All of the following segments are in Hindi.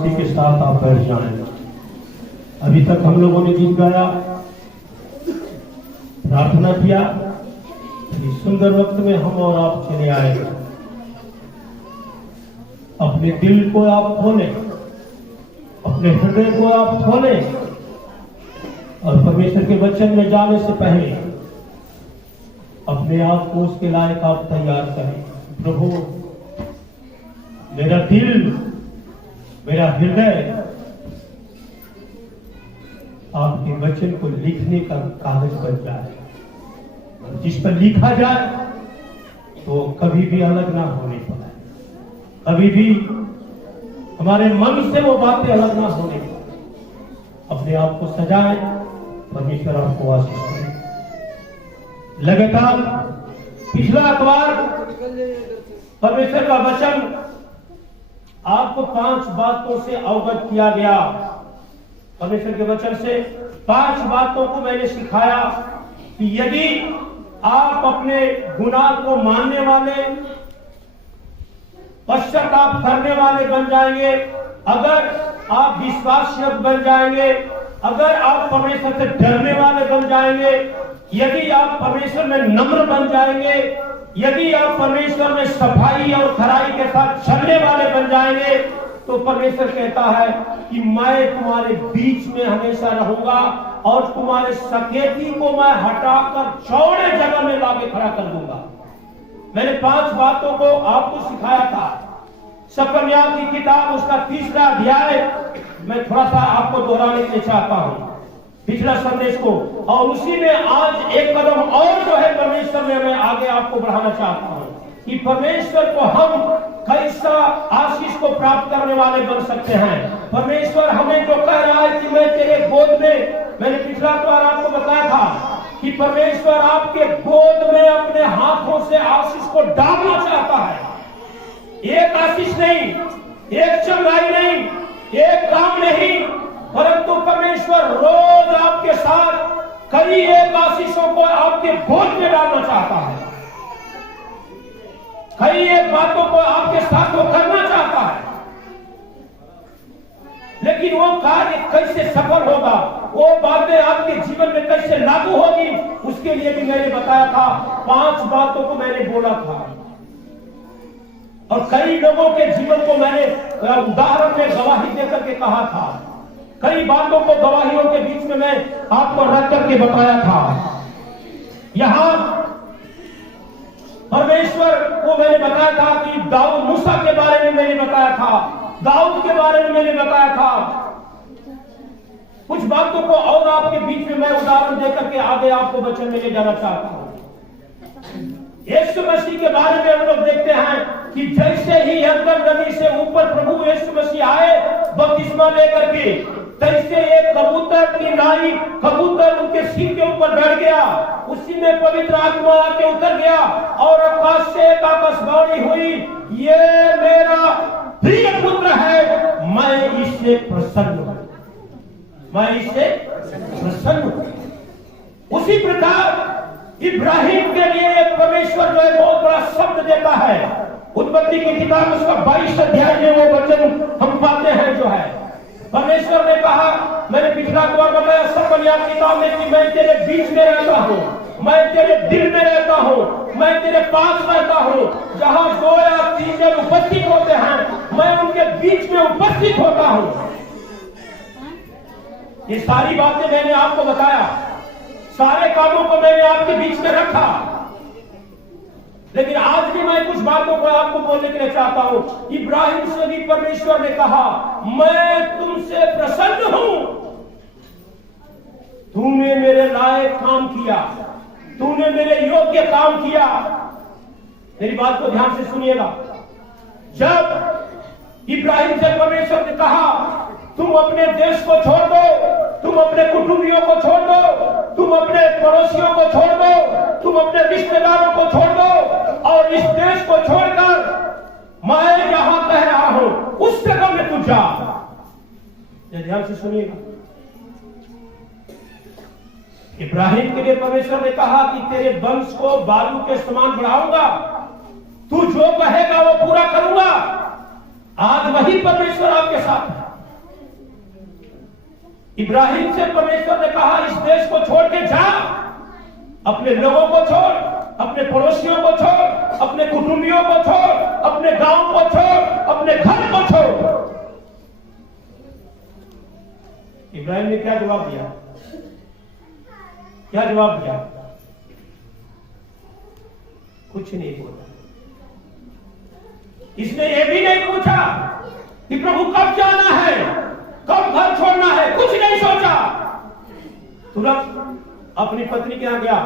उसी के साथ आप बैठ जाएं। अभी तक हम लोगों ने गीत गाया, प्रार्थना किया। इस सुंदर वक्त में हम और आप चले आए। अपने दिल को आप खोलें, अपने हृदय को आप खोलें और परमेश्वर के वचन में जाने से पहले अपने आप को उसके लायक आप तैयार करें। प्रभु, मेरा दिल, मेरा हृदय आपके वचन को लिखने का कागज बन जाए, जिस पर लिखा जाए तो कभी भी अलग ना होने पाए, कभी भी हमारे मन से वो बातें अलग ना होने पाए। अपने आप को सजाए। परमेश्वर आपको आशीष करे। लगातार पिछला अखबार परमेश्वर का वचन आपको 5 बातों से अवगत किया गया। परमेश्वर के वचन से 5 बातों को मैंने सिखाया कि यदि आप अपने गुनाह को मानने वाले, पश्चाताप करने वाले बन जाएंगे, अगर आप विश्वासयोग्य बन जाएंगे, अगर आप परमेश्वर से डरने वाले बन जाएंगे, यदि आप परमेश्वर में नम्र बन जाएंगे, यदि आप परमेश्वर में सफाई और खराई के साथ चलने वाले बन जाएंगे, तो परमेश्वर कहता है कि मैं तुम्हारे बीच में हमेशा रहूंगा और तुम्हारे सकेती को मैं हटाकर चौड़े जगह में लाके खड़ा कर दूंगा। मैंने 5 बातों को आपको सिखाया था। सपन्या की किताब उसका 3रा अध्याय मैं थोड़ा सा आपको दोहराने के लिए चाहता हूं, पिछला संदेश को, और उसी में आज एक कदम और जो है परमेश्वर में मैं आगे आपको बढ़ाना चाहता हूं कि परमेश्वर को हम कैसा आशीष को प्राप्त करने वाले बन सकते हैं। परमेश्वर हमें जो कह रहा है कि मैं तेरे गोद में, मैंने पिछला बार आपको बताया था कि परमेश्वर आपके गोद में अपने हाथों से आशीष को डालना चाहता है। एक आशीष नहीं, एक चंगाई नहीं, एक काम नहीं, परंतु परमेश्वर रोज आपके साथ कई एक आशीषों को आपके गोद में डालना चाहता है। कई एक बातों को आपके साथ वो करना चाहता है, लेकिन वो कार्य कैसे सफल होगा, वो बातें आपके जीवन में कैसे लागू होगी, उसके लिए भी मैंने बताया था। 5 बातों को मैंने बोला था और कई लोगों के जीवन को मैंने उदाहरण में गवाही देकर के कहा था। कई बातों को गवाहियों के बीच में मैं आपको रख करके बताया था। यहां परमेश्वर को मैंने बताया था कि दाऊद, मूसा के बारे में मैंने बताया था, दाऊद के बारे में मैंने बताया था। कुछ बातों को और आपके बीच में मैं उदाहरण देकर के आगे आपको वचन में ले जाना चाहता हूं। यीशु मसीह के बारे में हम लोग देखते हैं कि जैसे ही यरदन नदी से ऊपर प्रभु यीशु मसीह आए बपतिस्मा लेकर के, तैसे एक कबूतर की नाई, कबूतर उनके सिर के ऊपर बैठ गया, उसी में पवित्र आत्मा आके उतर गया और आकाश से एक आकाशवाणी हुई, ये मेरा प्रिय पुत्र है, मैं इससे प्रसन्न हूं, मैं इससे प्रसन्न हूं। उसी प्रकार इब्राहिम के लिए परमेश्वर जो है बहुत बड़ा शब्द देता है। उत्पत्ति की किताब उसका 22 अध्याय में वो वचन हम पाते हैं जो है परमेश्वर ने कहा, मैंने पिछला बार बताया सपन्या की किताब में कि मैं तेरे बीच में रहता हूँ, मैं तेरे दिल में रहता हूँ, मैं तेरे पास रहता हूँ। जहाँ 2 या 3 जन उपस्थित होते हैं मैं उनके बीच में उपस्थित होता हूँ। ये सारी बातें मैंने आपको बताया, सारे कामों को मैंने आपके बीच में रखा, लेकिन आज भी मैं कुछ बातों को आपको बोलने के लिए चाहता हूं। इब्राहिम से भी परमेश्वर ने कहा, मैं तुमसे प्रसन्न हूं, तूने मेरे लायक काम किया, तूने मेरे योग्य काम किया। मेरी बात को ध्यान से सुनिएगा। जब इब्राहिम से परमेश्वर ने कहा, तुम अपने देश को छोड़ दो, तुम अपने कुटुंबियों को छोड़ दो, तुम अपने पड़ोसियों को छोड़ दो, तुम अपने रिश्तेदारों को छोड़ दो और इस देश को छोड़कर मैं जहां कह रहा हूं उस जगह में तू जा। ध्यान से सुनिएगा। इब्राहिम के लिए परमेश्वर ने कहा कि तेरे वंश को बालू के समान बढ़ाऊंगा, तू जो कहेगा वो पूरा करूंगा। आज वही परमेश्वर आपके साथ है। इब्राहिम से परमेश्वर ने कहा इस देश को छोड़ के जा, अपने लोगों को छोड़, अपने पड़ोसियों को छोड़, अपने कुटुंबियों को छोड़, अपने गांव को छोड़, अपने घर को छोड़। इब्राहिम ने क्या जवाब दिया? क्या जवाब दिया? कुछ नहीं बोला। इसने ये भी नहीं पूछा कि प्रभु कब जाना है, कब घर छोड़ना है, कुछ नहीं सोचा। तुरंत अपनी पत्नी के यहां गया,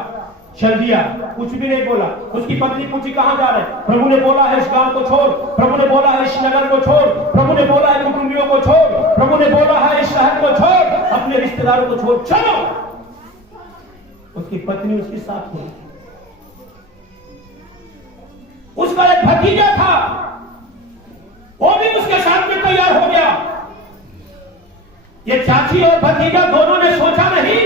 चल दिया, कुछ भी नहीं बोला। उसकी पत्नी पूछी कहां जा रहे? प्रभु ने बोला है इस गांव को छोड़, प्रभु ने बोला है इस नगर को छोड़, प्रभु ने बोला है कुटुंबियों को छोड़, प्रभु ने बोला है इस शहर को छोड़, अपने रिश्तेदारों को छोड़, चलो। उसकी पत्नी उसके साथ हुई। उसका एक भतीजा था, वो भी उसके साथ में तैयार हो गया। ये चाची और भतीजा दोनों ने सोचा नहीं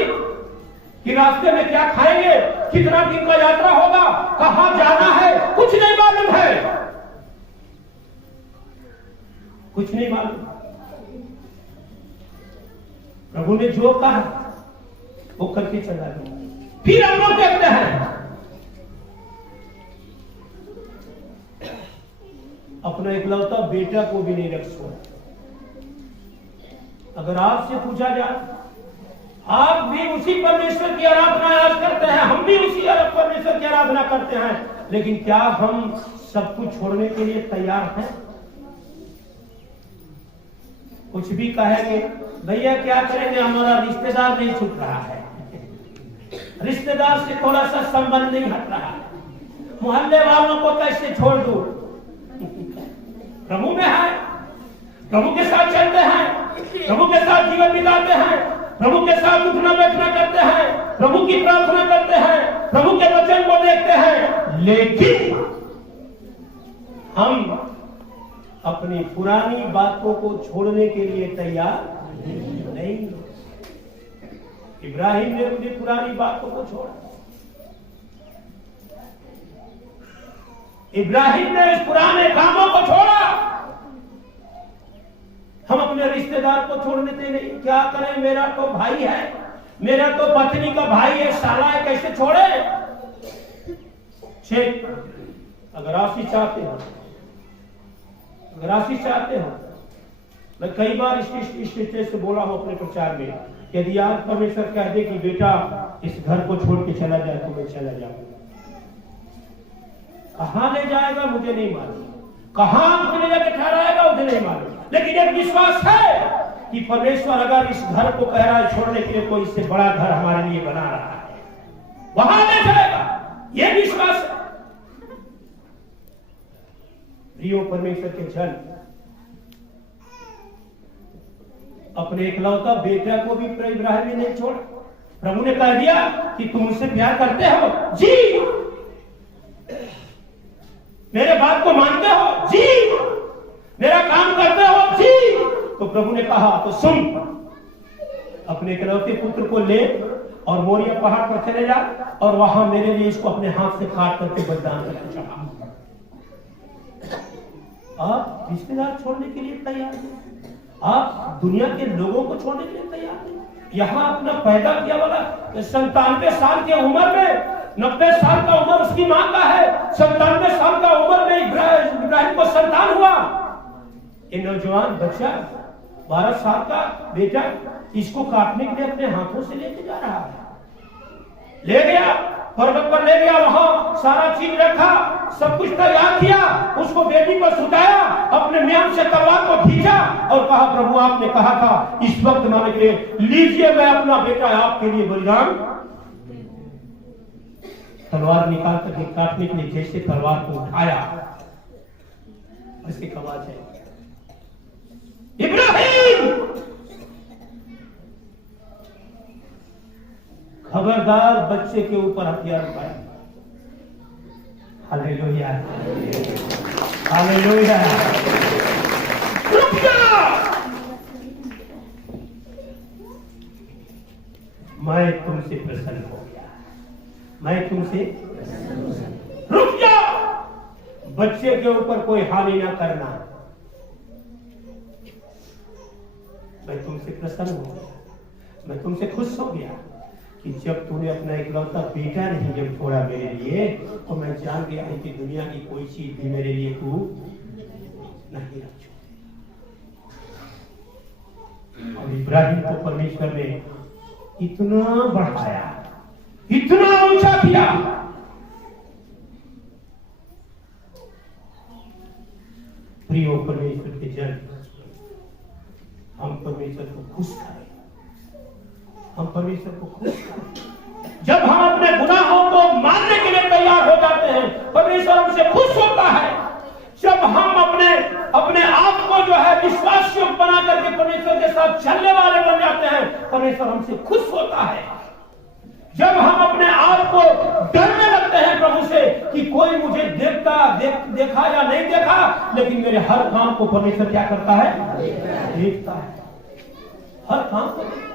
कि रास्ते में क्या खाएंगे, कितना दिन का यात्रा होगा, कहां जाना है, कुछ नहीं मालूम है, कुछ नहीं मालूम। प्रभु ने जो कहा वो करके चला गया। फिर हम लोग देखते हैं अपना इकलौता बेटा को भी नहीं रख छोड़ा। अगर आपसे पूछा जाए, आप भी उसी परमेश्वर की आराधना आज करते हैं, हम भी उसी परमेश्वर की आराधना करते हैं, लेकिन क्या हम सब कुछ छोड़ने के लिए तैयार हैं? कुछ भी कहेंगे, भैया क्या करेंगे, हमारा रिश्तेदार नहीं छूट रहा है, रिश्तेदार से थोड़ा सा संबंध नहीं हट रहा है, मोहल्ले वालों को कैसे छोड़ दूं? प्रभु में है, प्रभु के साथ चलते हैं, प्रभु के साथ जीवन बिताते हैं, प्रभु के साथ उठना बैठना करते हैं, प्रभु की प्रार्थना करते हैं, प्रभु के वचन को देखते हैं, लेकिन हम अपनी पुरानी बातों को छोड़ने के लिए तैयार नहीं। इब्राहिम ने अपनी पुरानी बातों को छोड़ा। इब्राहिम ने इस पुराने कामों को छोड़ा। हम अपने रिश्तेदार को छोड़ देते नहीं। क्या करें, मेरा तो भाई है, मेरा तो पत्नी का भाई है, साला है, कैसे छोड़े? चेक, अगर आशीष चाहते हो, अगर आशीष चाहते हो, मैं कई बार इस स्टेज से बोला हूं अपने प्रचार में, यदि आज परमेश्वर कह दे कि बेटा इस घर को छोड़ के चला जाए तो मैं चला जाऊंगा। कहां ले जाएगा मुझे नहीं मालूम, कहां मुझे ले जाकर ठहराएगा मुझे नहीं मालूम, लेकिन एक विश्वास है कि परमेश्वर अगर इस घर को कह रहा है छोड़ने के लिए, कोई इससे बड़ा घर हमारे लिए बना रहा है, वहां ले जाएगा, यह विश्वास है। प्रियो परमेश्वर के जन, अपने इकलौता बेटा को भी इब्राहिम ने नहीं छोड़ा। प्रभु ने कह दिया कि तुम मुझसे प्यार करते हो जी, मेरे बात को मानते हो जी, मेरा काम करते हो जी। तो प्रभु ने कहा तो सुन, अपने इकलौते पुत्र को ले और मोरिया पहाड़ पर चले जा और वहां मेरे लिए इसको अपने हाथ से काट करके बलिदान करके चढ़ा। आप रिश्तेदार छोड़ने के लिए तैयार हैं, आप दुनिया के लोगों को छोड़ने के लिए तैयार हैं। यहां अपना पैदा किया वाला 97 साल की उम्र में, 90 साल का उम्र उसकी मां का है, 97 साल का उम्र में इब्राहिम को संतान हुआ। ये नौजवान बच्चा 12 साल का बेटा इसको काटने के लिए अपने हाथों से लेके जा रहा है। ले गया, पर्वत पर ले गया, वहां सारा चीज रखा, सब कुछ तैयार किया, उसको बेटी पर सुताया, अपने म्यान से तलवार को खींचा और कहा प्रभु आपने कहा था इस वक्त माने के लिए लीजिए, मैं अपना बेटा आपके लिए बलिदान। तलवार निकाल करके काटने के लिए जैसे तलवार को उठाया, इसकी आवाज है इब्राहिम खबरदार बच्चे के ऊपर हथियार उठाया। Hallelujah, hallelujah. रुक जा, मैं तुमसे प्रसन्न हो गया, मैं तुमसे रुक जा, बच्चे के ऊपर कोई हानि ना करना, मैं तुमसे प्रसन्न हो गया। मैं तुमसे खुश हो गया कि जब तूने अपना इकलौता बेटा नहीं जब छोड़ा मेरे लिए, तो मैं जान गया हूं कि दुनिया की कोई चीज भी मेरे लिए तू नहीं रख छोड़े। और इब्राहिम को परमेश्वर ने इतना बढ़ाया, इतना ऊंचा किया। प्रियो परमेश्वर के जन, हम परमेश्वर को खुश करें, हम परमेश्वर को खुश करें। जब हम अपने गुनाहों को मानने के लिए तैयार हो जाते हैं, परमेश्वर हमसे खुश होता है। जब हम अपने आप को जो है विश्वास योग्य बना करके परमेश्वर के साथ चलने वाले बन जाते हैं, परमेश्वर हमसे खुश होता है। जब हम अपने आप को डरने लगते हैं प्रभु से कि कोई मुझे देखा या नहीं देखा, लेकिन मेरे हर काम को परमेश्वर क्या करता है? देखता है। हर काम को देखता है,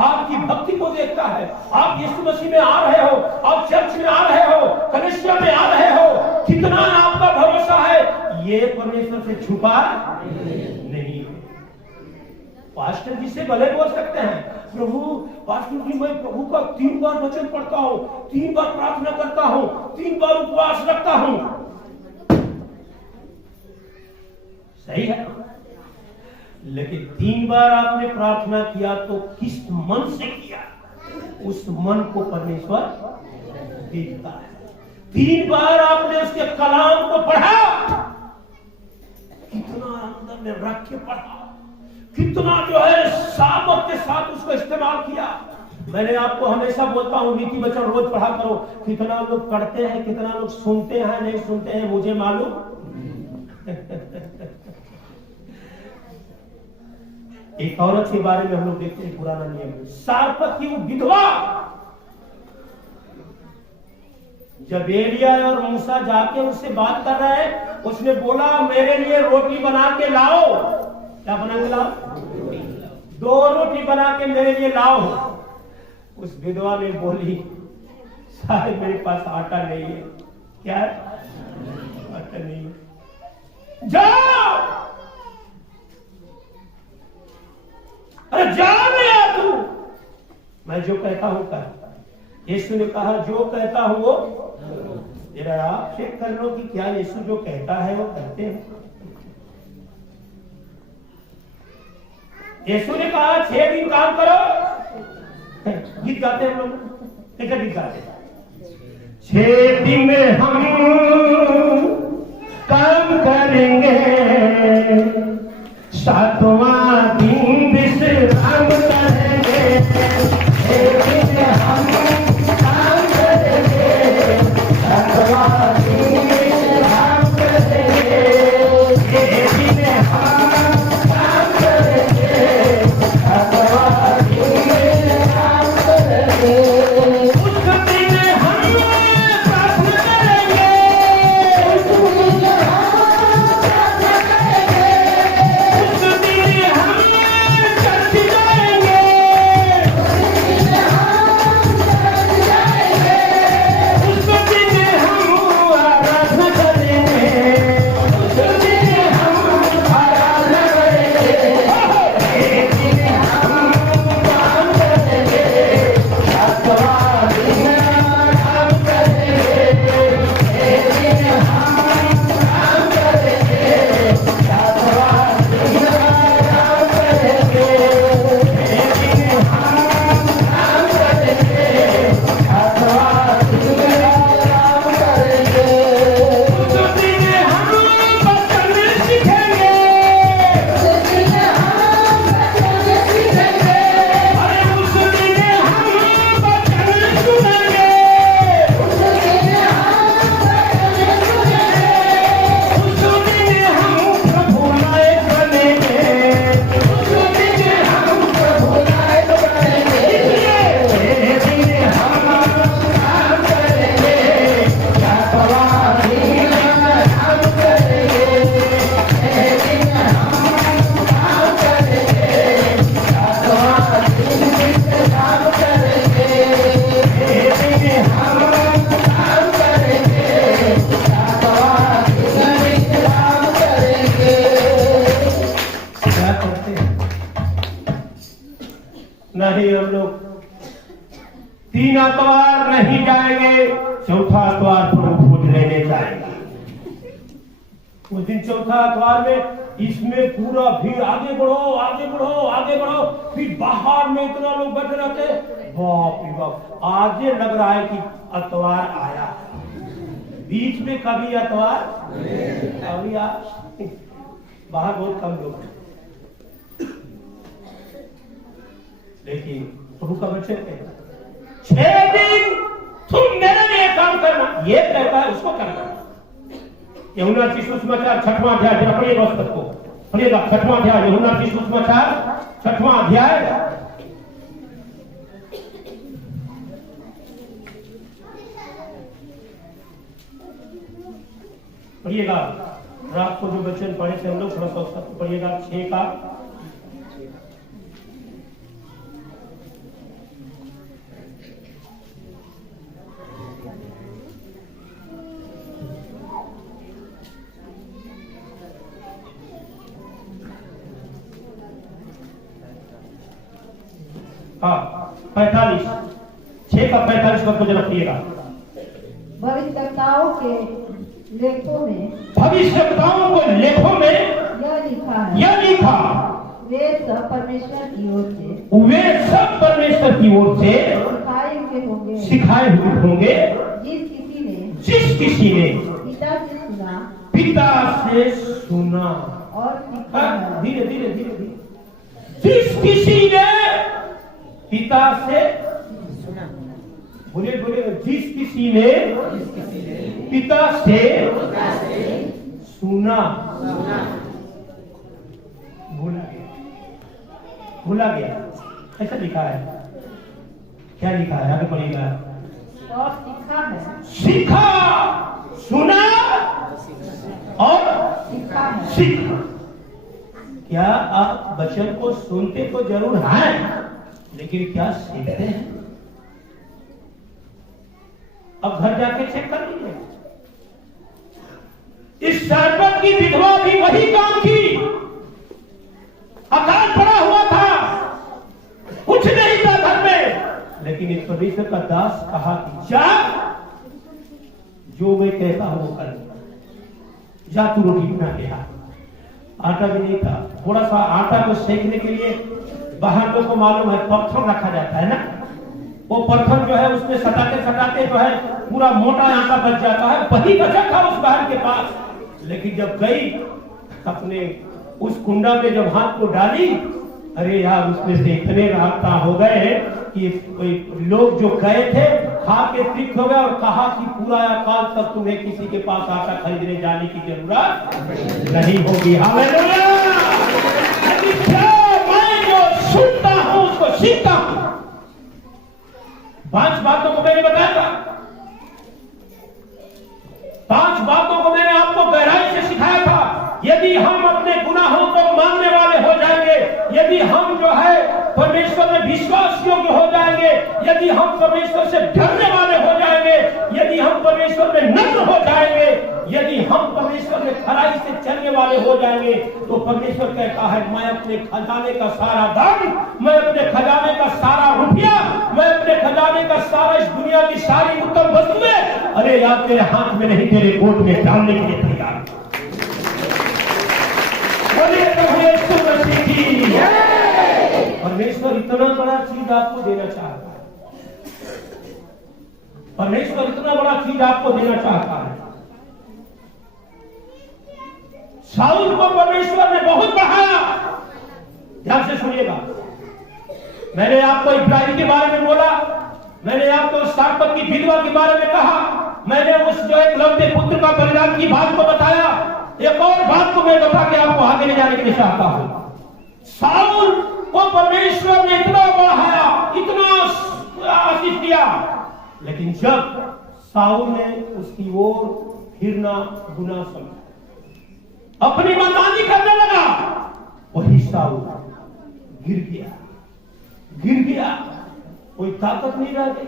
आपकी भक्ति को देखता है। आप यीशु मसीह में आ रहे हो, आप चर्च में आ रहे हो, कलीसिया में आ रहे हो, कितना आपका भरोसा है, ये परमेश्वर से छुपा नहीं है। पास्टर जी से भले बोल सकते हैं, प्रभु पास्टर जी मैं प्रभु का 3 बार वचन पढ़ता हूं, 3 बार प्रार्थना करता हूं, 3 बार उपवास रखता हूं। सही है, लेकिन 3 बार आपने प्रार्थना किया तो किस मन से किया, उस मन को परमेश्वर देखता है। 3 बार आपने उसके कलाम को पढ़ा, कितना अंदर में रख के पढ़ा, कितना जो है सामर्थ के साथ उसको इस्तेमाल किया। मैंने आपको हमेशा बोलता हूं, नीति वचन रोज पढ़ा करो। कितना लोग पढ़ते हैं, कितना लोग सुनते हैं, नहीं सुनते हैं मुझे मालूम। एक औरत के बारे में हम लोग देखते हैं पुराना नियम में, सारपत की वो विधवा, जब एलिया और मूसा जाके उससे बात कर रहे हैं, उसने बोला मेरे लिए रोटी बना के लाओ। क्या बना के लाओ? 2 रोटी बना के मेरे लिए लाओ। उस विधवा ने बोली शायद मेरे पास आटा नहीं है। क्या है? आटा नहीं है। जाओ, अरे जाओ नहीं तू, मैं जो कहता हूं कर। यीशु ने कहा जो कहता हूं वो, जरा आप चेक कर लो कि क्या यीशु जो कहता है वो करते हैं। यीशु ने कहा 6 दिन काम करो। गीत गाते हैं हम लोग, कैसे गीत गाते हैं? 6 दिन में हम काम करेंगे, 7वां दिन विश्राम करेंगे। 6 दिन में हम काम करेंगे, 7वां दिन विश्राम करेंगे। 6 दिन में हम काम करेंगे, 7वां दिन विश्राम करेंगे। उस दिन हम प्रार्थना करेंगे, उस दिन चौथा अखबार में इसमें पूरा भीड़, आगे बढ़ो आगे बढ़ो आगे बढ़ो, फिर बाहर में इतना लोग बैठे रहते, बाप रे बाप। आज ये लग रहा है कि अतवार आया, बीच में कभी अतवार कभी बाहर बहुत कम लोग, लेकिन प्रभु का वचन कहता 6 दिन तुम मेरे लिए काम करना, ये कहता है उसको करना। यूहन्ना की सुसमाचार 6वां अध्याय, जरा पढ़िएगा उस पद को, पढ़िएगा 6वां अध्याय, यूहन्ना की सुसमाचार 6वां अध्याय, पढ़िएगा। रात को जो वचन पढ़े थे हम लोग, थोड़ा सा पढ़िएगा 6 का। हाँ 45, 6 का 45 को जरा पढ़िएगा। भविष्यवक्ताओं के लेखों में, भविष्यवक्ताओं को लेखों में यह लिखा, वे सब परमेश्वर की ओर से, वे सब परमेश्वर की ओर से सिखाए हुए होंगे, जिस किसी ने पिता से सुना और धीरे धीरे धीरे धीरे, जिस किसी ने पिता से सुना, बोले बोले, जिस किसी ने पिता से सुना, भूला गया, ऐसा लिखा है। क्या लिखा है आगे पढ़िएगा। और सीखा है, सीखा, सुना और सीखा। क्या आप वचन को सुनते तो जरूर हैं, लेकिन क्या सीखते हैं? अब घर जाके चेक कर लीजिए। इस सरपत की विधवा भी वही काम की, अकाल पड़ा हुआ था, कुछ नहीं था घर में, लेकिन इस परमेश्वर का दास कहा कि जा, जो मैं कहता हूं वो कर, जा तू रोटी बना के आ। आटा भी नहीं था, थोड़ा सा आटा को सेकने के लिए बाहर लोगों को मालूम है पत्थर रखा जाता है ना, वो पत्थर जो है उसमें सटाते सटाते जो है पूरा मोटा आटा बच जाता है, वही बचा था उस बहन के पास। लेकिन जब गई अपने उस कुंडा में जब हाथ को डाली, अरे यार उसमें से इतने रास्ता हो गए कि लोग जो गए थे खा के तृप्त हो गए और कहा कि पूरा अकाल तक तुम्हें किसी के पास आटा खरीदने जाने की जरूरत नहीं होगी। हालेलुया। मैं जो सुनता हूं उसको सीखता हूं। 5 बातों को मैंने बताया था, 5 बातों को मैंने आपको गहराई से सिखाया था। यदि हम अपने गुनाहों को मानने वाले हो जाएंगे, यदि हम जो है परमेश्वर में विश्वास योग्य हो जाएंगे, यदि हम परमेश्वर से डरने वाले हो जाएंगे, यदि हम परमेश्वर में नम्र हो जाएंगे, यदि हम परमेश्वर में खराई से चलने वाले हो जाएंगे, तो परमेश्वर कहता है मैं अपने खजाने का सारा धन, मैं अपने खजाने का सारा रुपया, मैं अपने खजाने का सारा इस दुनिया की सारी उत्तम वस्तुएं, अरे यार तेरे हाथ में नहीं तेरे गोद में डालने के लिए तैयार। परमेश्वर इतना बड़ा चीज आपको देना चाहता है, परमेश्वर इतना बड़ा चीज आपको देना चाहता है। शाऊल को परमेश्वर ने बहुत बढ़ाया। ध्यान से सुनिएगा, मैंने आपको इब्राहिम के बारे में बोला, मैंने आपको सारपत की विधवा के बारे में कहा, मैंने उस जो एकलौते पुत्र का बलिदान की बात को बताया। एक और बात को मैं बता के आपको आगे ले जाने के लिए चाहता हूं। शाऊल को परमेश्वर ने इतना बढ़ाया, इतना आशीष दिया, लेकिन जब शाऊल ने उसकी ओर फिरना गुनाह समझा, अपनी मनमानी करने लगा, वही शाऊल गिर गया। कोई ताकत नहीं रह गई,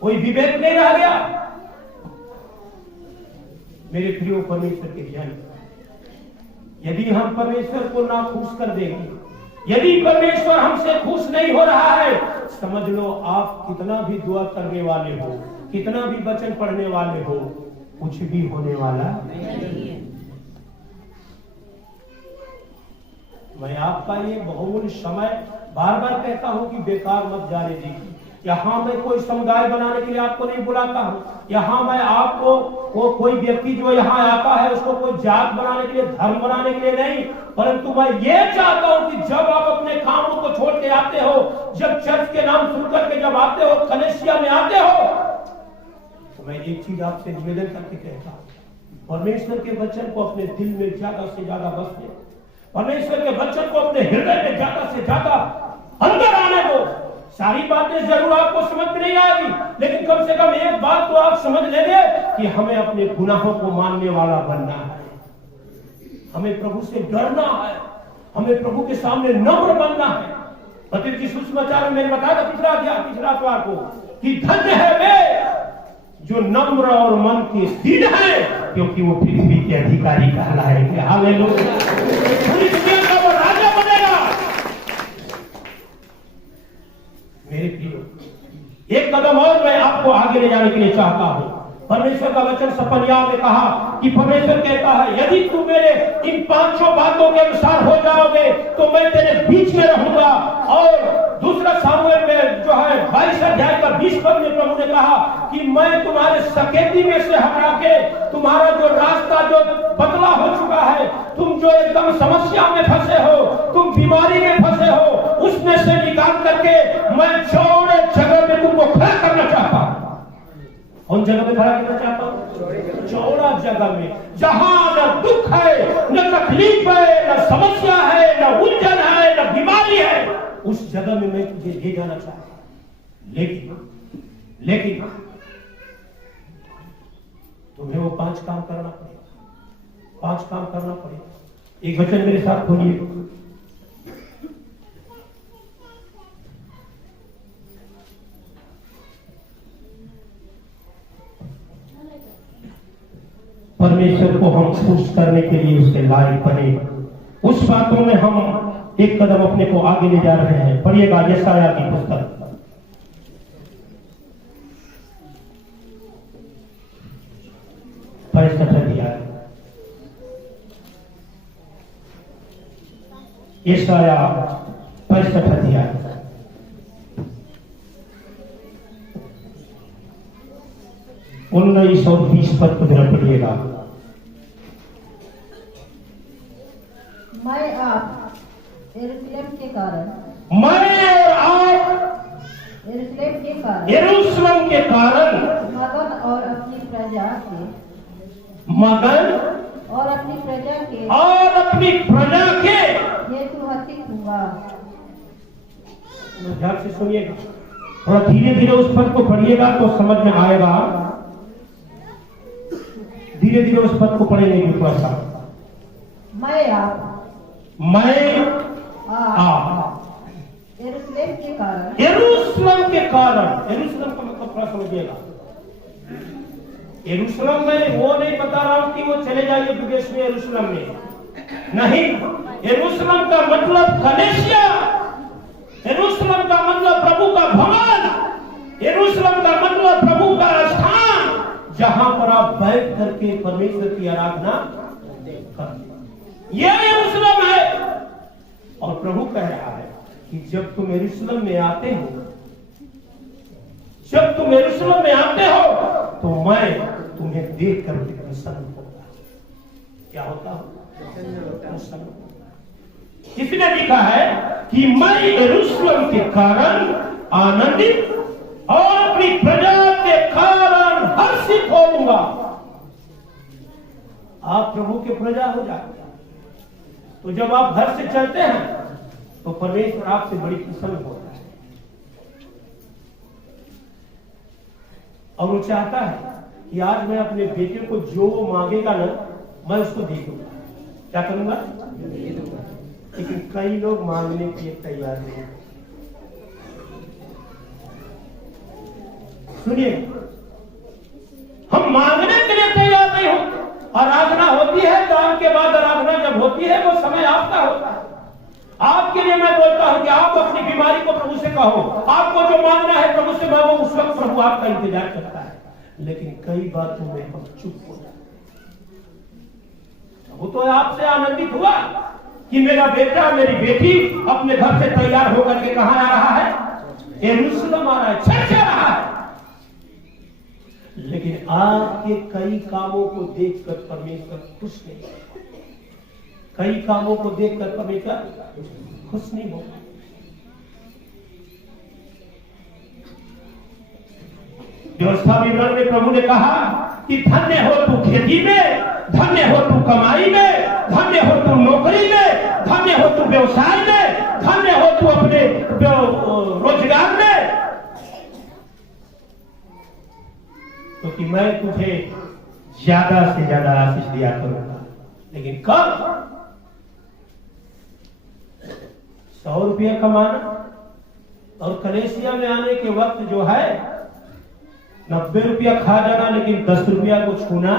कोई विवेक नहीं रह गया। मेरे प्रिय परमेश्वर के जन, यदि हम परमेश्वर को ना खुश कर देंगे, यदि परमेश्वर हमसे खुश नहीं हो रहा है, समझ लो आप कितना भी दुआ करने वाले हो, कितना भी वचन पढ़ने वाले हो, कुछ भी होने वाला नहीं है। मैं आपका ये बहुमूल्य समय बार बार कहता हूं कि बेकार मत जाने दीजिए। यहाँ मैं कोई समुदाय बनाने के लिए आपको नहीं बुलाता हूँ। यहाँ मैं आपको कोई व्यक्ति जो यहाँ आता है उसको कोई जात बनाने के लिए, धर्म बनाने के लिए नहीं, परंतु मैं ये चाहता हूँ कि जब आप अपने कामों को छोड़ के आते हो, जब चर्च के नाम सुन करके जब आते हो, कलीसिया में आते हो, तो मैं एक चीज आपसे निवेदन करके कहता हूँ, परमेश्वर के वचन को अपने दिल में ज्यादा से ज्यादा बसने, परमेश्वर के वचन को अपने हृदय में ज्यादा से ज्यादा अंदर आने दो। सारी बातें जरूर आपको समझ में नहीं आएगी, लेकिन कम से कम एक बात तो आप समझ लेंगे कि हमें अपने गुनाहों को मानने वाला बनना है, हमें प्रभु से डरना है, हमें प्रभु के सामने नम्र बनना है। पतित की सुसमाचार में मैंने बताया था पिछला अखबार को कि धन्य है वे जो नम्र और मन के दीन है, क्योंकि वो पृथ्वी के अधिकारी कहलाएंगे। हालेलुया। पूरी दुनिया का वो राजा बनेगा। मेरे प्रियो, एक कदम और मैं आपको आगे ले जाने के लिए चाहता हूं। परमेश्वर का वचन सपनिया में कहा कि परमेश्वर कहता है, यदि तू मेरे इन 5 बातों के अनुसार हो जाओगे तो मैं तेरे बीच में रहूंगा। और दूसरा सामुएल में जो है 22 अध्याय का 20 पद में प्रभु ने कहा कि मैं तुम्हारे सकेती में से हटा के तुम्हारा जो रास्ता जो बदला हो चुका है, तुम जो एकदम समस्या में फंसे हो, तुम बीमारी में फंसे हो, उसमें से निकाल करके मैं चौड़े जगह में तुमको खड़ा करना चाहता हूं। उन जगह में खड़ा करना चाहता हूं, चौड़ा जगह में, जहां न दुख है, न तकलीफ है, न समस्या है, न उलझन है, न बीमारी है, उस जगह में मैं तुझे ले जाना चाहता हूं। लेकिन तुम्हें वो 5 काम करना पड़ेगा, 5 काम करना पड़ेगा। एक वचन मेरे साथ खोलिए, परमेश्वर को हम खुश करने के लिए उसके लायक बने, उस बातों में हम एक कदम अपने को आगे ले जा रहे हैं। पढ़िएगा यशायाह की पुस्तक 65 अध्याय, यशायाह 65 अध्याय। उन्नीस और 20 पद को जरा पढ़िएगा। मैं आप यरूशलेम के कारण, यरूशलेम के कारण मगन और अपनी प्रजा के हेतु हर्षित हूँगा। ध्यान से सुनिएगा, थोड़ा धीरे धीरे उस पद को पढ़िएगा तो समझ में आएगा। धीरे धीरे उस पद को पढ़ेंगे थोड़ा सा। मैं यरूशलेम के कारण, यरूशलेम का मतलब थोड़ा समझिएगा। यरूशलेम में वो नहीं बता रहा हूं कि वो चले जाइए विदेश में, यरूशलेम में नहीं। यरूशलेम का मतलब कलीसिया, यरूशलेम का मतलब प्रभु का भवन, यरूशलेम का मतलब प्रभु का स्थान, जहां पर आप बैठ करके परमेश्वर की आराधना करते, यह यरूशलेम है। और प्रभु कह रहा है कि जब तुम यरूशलेम में आते हो, तो मैं तुम्हें देख करके प्रसन्न होगा। क्या होता है? किसने लिखा है कि मैं यरूशलेम के कारण आनंदित और अपनी प्रजा के कारण हर्षित होऊंगा। आप प्रभु के प्रजा हो जाते हैं, तो जब आप घर से चलते हैं तो परमेश्वर आपसे बड़ी प्रसन्न होता है, और वो चाहता है कि आज मैं अपने बेटे को जो मांगेगा ना, मैं उसको दे दूंगा। क्या करूंगा? लेकिन कई लोग मांगने के लिए तैयार नहीं। सुनिए, हम मांगने के लिए तैयार नहीं होते। आराधना होती है, दान के बाद आराधना जब होती है वो समय आपका होता है। आपके लिए मैं बोलता हूं कि आप अपनी बीमारी को प्रभु से कहो, आपको जो मांगना है प्रभु से मांगो, उस वक्त प्रभु आपका इंतजार करता है। लेकिन कई बातों में हम चुप हो जाते हैं। वो तो आपसे आनंदित हुआ, कि मेरा बेटा मेरी बेटी अपने घर से तैयार होकर के कहां आ रहा है, यरूशलेम आ रहा है, चर्च आ रहा है। लेकिन आपके कई कामों को देखकर परमेश्वर खुश नहीं होगा। कई कामों को देखकर परमेश्वर खुश नहीं होगा। व्यवस्था विवरण में प्रभु ने कहा कि धन्य हो तू खेती में, धन्य हो तू कमाई में, धन्य हो तू नौकरी में, धन्य हो तू व्यवसाय में, धन्य हो तू अपने रोजगार में, क्योंकि मैं तुझे ज्यादा से ज्यादा आशीष दिया करूंगा। लेकिन कब? 100 रुपया कमाना और कलेसिया में आने के वक्त जो है 90 रुपया खा जाना, लेकिन 10 रुपया को छूना।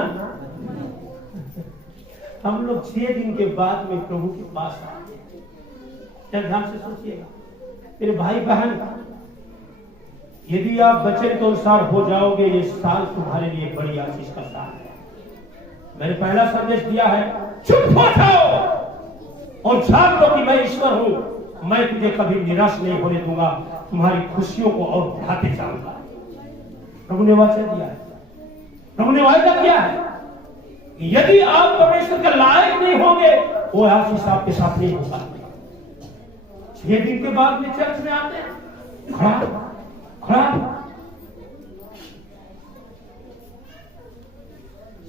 हम लोग 6 दिन के बाद में प्रभु के पास आते हैं। क्या ध्यान से सोचिएगा मेरे भाई बहन, यदि आप वचन के अनुसार हो जाओगे, ये साल तुम्हारे लिए बड़ी आशीष का साल है। मैंने पहला संदेश दिया है, चुप हो जाओ और जान लो कि मैं ईश्वर हूं। मैं तुझे कभी निराश नहीं होने दूंगा, तुम्हारी खुशियों को और बढ़ाते जाऊंगा। प्रभु ने वचन दिया है, प्रभु ने वायदा किया है, यदि आप परमेश्वर के लायक नहीं होंगे, वो आशीष आपके साथ नहीं हो सकती। 6 दिन के बाद में चर्च में आते हैं, खड़ा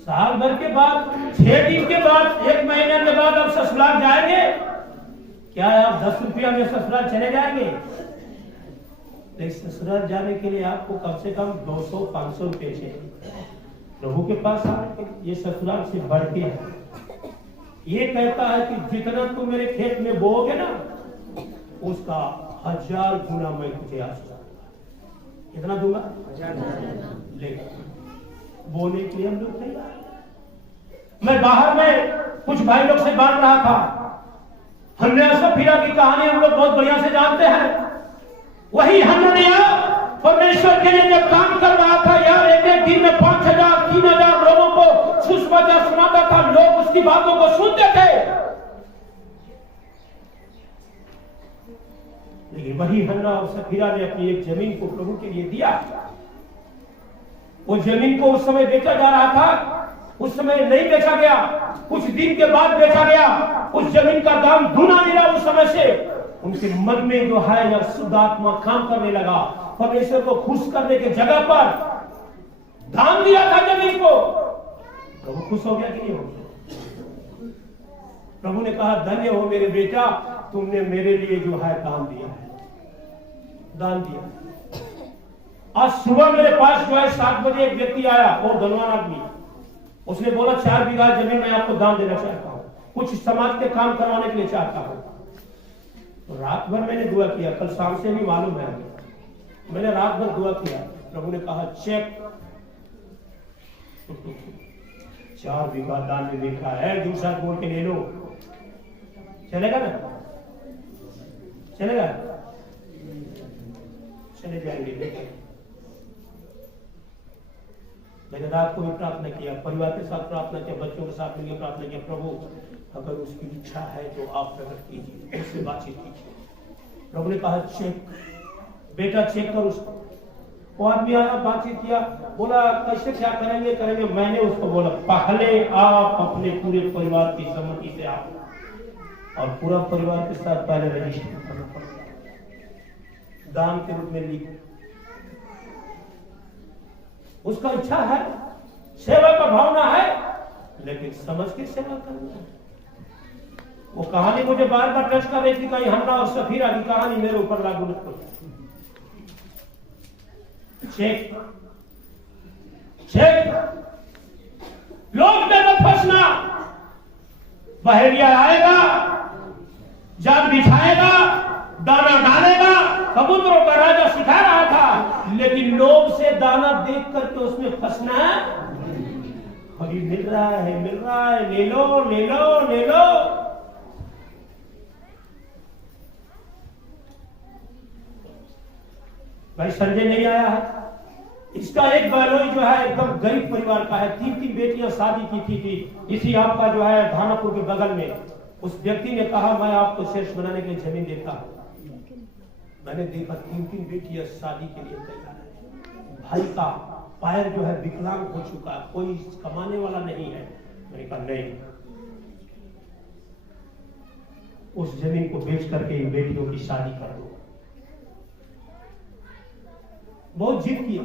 साल भर के बाद, 6 दिन के बाद, 1 महीने के बाद आप ससुराल जाएंगे। क्या आप 10 रुपया में ससुराल चले जाएंगे? लेकिन ससुराल जाने के लिए आपको कम से कम 200-500 रुपये चाहिए प्रभु के पास आने के लिए। ये ससुराल से बढ़ के है। ये कहता है कि जितना तुम मेरे खेत में बोओगे ना, उसका 1000 गुना मैं तुझे आशीष दूंगा। कितना दूंगा? 1000। लेकिन बोने के लिए हम लोग तैयार। मैं बाहर में कुछ भाई लोग से बांट रहा था, हन्ना सफीरा की कहानी हम लोग बहुत बढ़िया से जानते हैं। वही हन्ना परमेश्वर के लिए जब काम कर रहा था, यार एक दिन में 5000-3000 लोगों को सुसमाचार सुनाता था, लोग उसकी बातों को सुनते थे। लेकिन वही हन्ना और सफीरा ने अपनी एक जमीन को प्रभु के लिए दिया। वो जमीन को उस समय बेचा जा रहा था, उस समय नहीं बेचा गया, कुछ दिन के बाद बेचा गया। उस जमीन का दाम दुना मिला उस समय से। उनके मन में जो है या शुद्ध आत्मा काम करने लगा। परमेश्वर को खुश करने के जगह पर दान दिया था जमीन को। प्रभु खुश हो गया कि नहीं हो गया? प्रभु ने कहा, धन्य हो मेरे बेटा, तुमने मेरे लिए जो है दान दिया है, दान दिया। आज सुबह मेरे पास जो है 7 बजे एक व्यक्ति आया, और धनवान आदमी। उसने बोला 4 बीघा जमीन मैं आपको दान देना चाहता हूं, कुछ समाज के काम करवाने के लिए चाहता हूं। तो रात भर मैंने दुआ किया, कल शाम से भी मालूम है, मैंने रात भर दुआ किया। प्रभु ने कहा चेक 4 बीघा दान में लिखा है, दूसरा बोल के ले लो। चलेगा ना? चलेगा? चले जाएंगे। मैंने रात को भी प्रार्थना किया, परिवार के साथ प्रार्थना किया, बच्चों के साथ मिलकर प्रार्थना किया, प्रभु अगर उसकी इच्छा है तो आप प्रकट कीजिए, उससे बातचीत कीजिए। प्रभु ने कहा चेक, बेटा चेक कर उसको। वो आदमी आया, बातचीत किया, बोला कैसे क्या करेंगे। मैंने उसको बोला, पहले आप अपने पूरे परिवार की सम्मति से आओ, और पूरा परिवार के साथ पहले रजिस्टर करना पड़ेगा, दान के रूप में लिखो। उसका इच्छा है, सेवा का भावना है, लेकिन समझ के सेवा करना है। वो कहानी मुझे बार बार टच कर रही थी, कहीं हन्ना और सफीरा की कहानी मेरे ऊपर लागू न हो। चेक लोग में मत फंसना। बहेरिया आएगा, जाल बिछाएगा, दाना डालेगा। कबूतरों का राजा सिखा रहा था, लेकिन लोग से दाना देख करके उसमें फंसना। अभी मिल रहा है, ले लो। भाई संजय नहीं आया है, इसका एक बहनोई जो है एकदम गरीब परिवार का है, 3 बेटियां शादी की थी इसी आपका जो है धानापुर के बगल में। उस व्यक्ति ने कहा मैं आपको शेष बनाने के लिए जमीन देता हूं। मैंने देखा 3 बेटियां शादी के लिए तैयार है। भाई का पैर जो है विकलांग हो चुका है, कोई कमाने वाला नहीं है। मैंने कहा नहीं, उस जमीन को बेच करके इन बेटियों की शादी कर दो। बहुत जिद किया।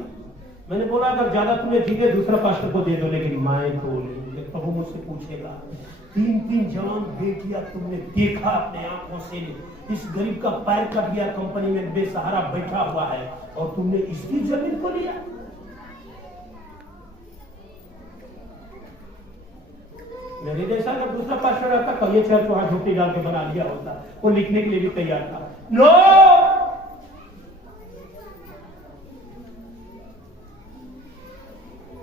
मैंने बोला अगर ज्यादा तुम्हें जीते दूसरा पास्टर को दे दो, लेकिन मैं तो नहीं। प्रभु मुझसे पूछेगा 3 जवान बेटियां तुमने देखा अपने आंखों से, इस गरीब का पैर कट गया, कंपनी में बेसहारा बैठा हुआ है, और तुमने इसकी जमीन को लिया। मेरे जैसा अगर दूसरा पास्टर रहता तो ये चर्च वहां झोपड़ी डाल के बना लिया होता, वो लिखने के लिए भी तैयार था। नो,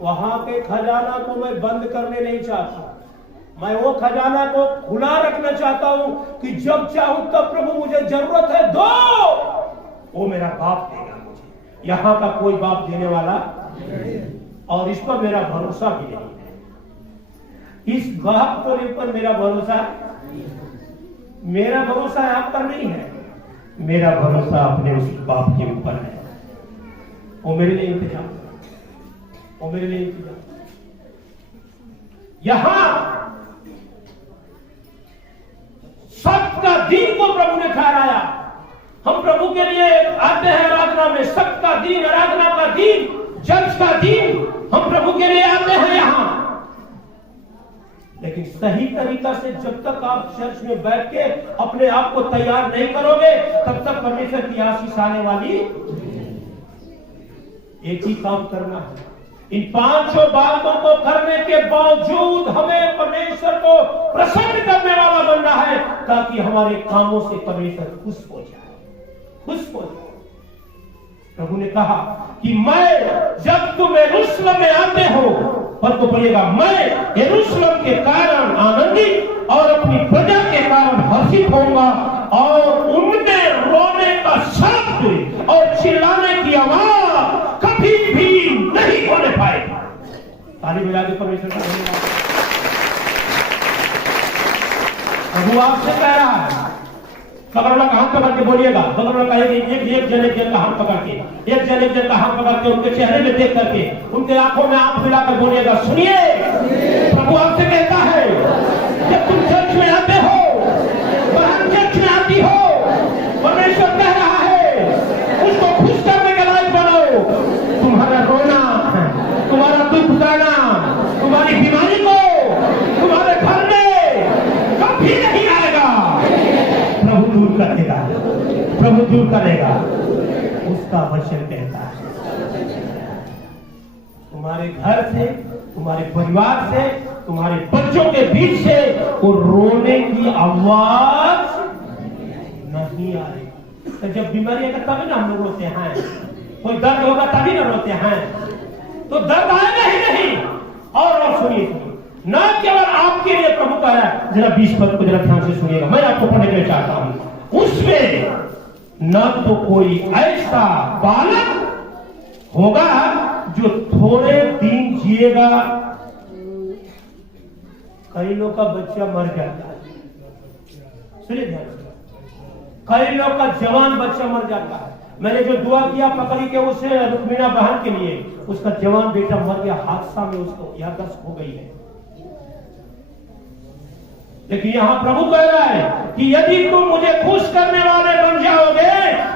वहां के खजाना को मैं बंद करने नहीं चाहता। मैं वो खजाना को खुला रखना चाहता हूं कि जब चाहूं तब प्रभु मुझे जरूरत है दो, वो मेरा बाप देगा मुझे। यहां का कोई बाप देने वाला और इस पर मेरा भरोसा भी नहीं है। इस बाप को लेकर मेरा भरोसा आप पर नहीं है, मेरा भरोसा अपने उस बाप के ऊपर है। वो मेरे लिए इंतजाम, वो मेरे लिए इंतजाम। यहां सबका दिन को प्रभु ने ठहराया। हम प्रभु के लिए आते हैं आराधना में, सबका दिन, आराधना का दिन, चर्च का दिन, हम प्रभु के लिए आते हैं यहां। लेकिन सही तरीका से जब तक आप चर्च में बैठ के अपने आप को तैयार नहीं करोगे, तब तक परमेश्वर की आशीष आने वाली। एक ही काम करना है, इन 5 बातों को करने के बावजूद हमें परमेश्वर को प्रसन्न करने वाला बनना है, ताकि हमारे कामों से परमेश्वर खुश हो जाए, खुश हो जाए। प्रभु ने कहा कि मैं जब तुम यरूशलेम में आते हो, पद को पढ़िएगा, मैं यरूशलेम के कारण आनंदित और अपनी प्रजा के कारण हर्षित होऊंगा, और उनमें रोने का शब्द और चिल्लाने की आवाज कभी भी नहीं होने पाएगी। ताली बजा के परमेश्वर का धन्यवाद। प्रभु आपसे कह रहा है, बगल वाला का हाथ पकड़ के बोलिएगा, बगल वाला का एक जन का हाथ पकड़ के, एक जन का हाथ पकड़ के, उनके चेहरे में देख करके, उनके आंखों में आंख मिलाकर बोलिएगा, सुनिए प्रभु आपसे कहता है, जब तुम चर्च में आते हो, बहन चर्च में आती हो, परमेश्वर कह रहा है उसको खुश करने के लायक बनो। तुम्हारा रोना, तुम्हारा दुख उतारना, तुम्हारी बीमारी को तुम्हारे घर में कभी नहीं आएगा। प्रभु दूर कर देगा, प्रभु दूर करेगा, उसका वचन कहता है। तुम्हारे घर से, तुम्हारे परिवार से, तुम्हारे बच्चों के बीच से वो रोने की आवाज नहीं आएगी। तो जब बीमारी आएगा तभी ना हम लोग रोते हैं, कोई दर्द होगा तभी ना रोते हैं, तो दर्द आएगा ही नहीं। और सुनिए, न केवल आपके लिए प्रभु का है, जरा 20 पद को जरा ध्यान से सुनिएगा, मैं आपको पढ़ने के लिए चाहता हूं। उसमें न तो कोई ऐसा बालक होगा जो थोड़े दिन जिएगा। कई लोग का बच्चा मर जाता है, सुनिए ध्यान से, कई लोग का जवान बच्चा मर जाता है। मैंने जो दुआ किया पकड़ी के उसे रुक्मिना बहन के लिए, उसका जवान बेटा मर गया, हादसा में उसको याददाश्त हो गई है। लेकिन यहां प्रभु कह रहा है कि यदि तुम मुझे खुश करने वाले बन जाओगे,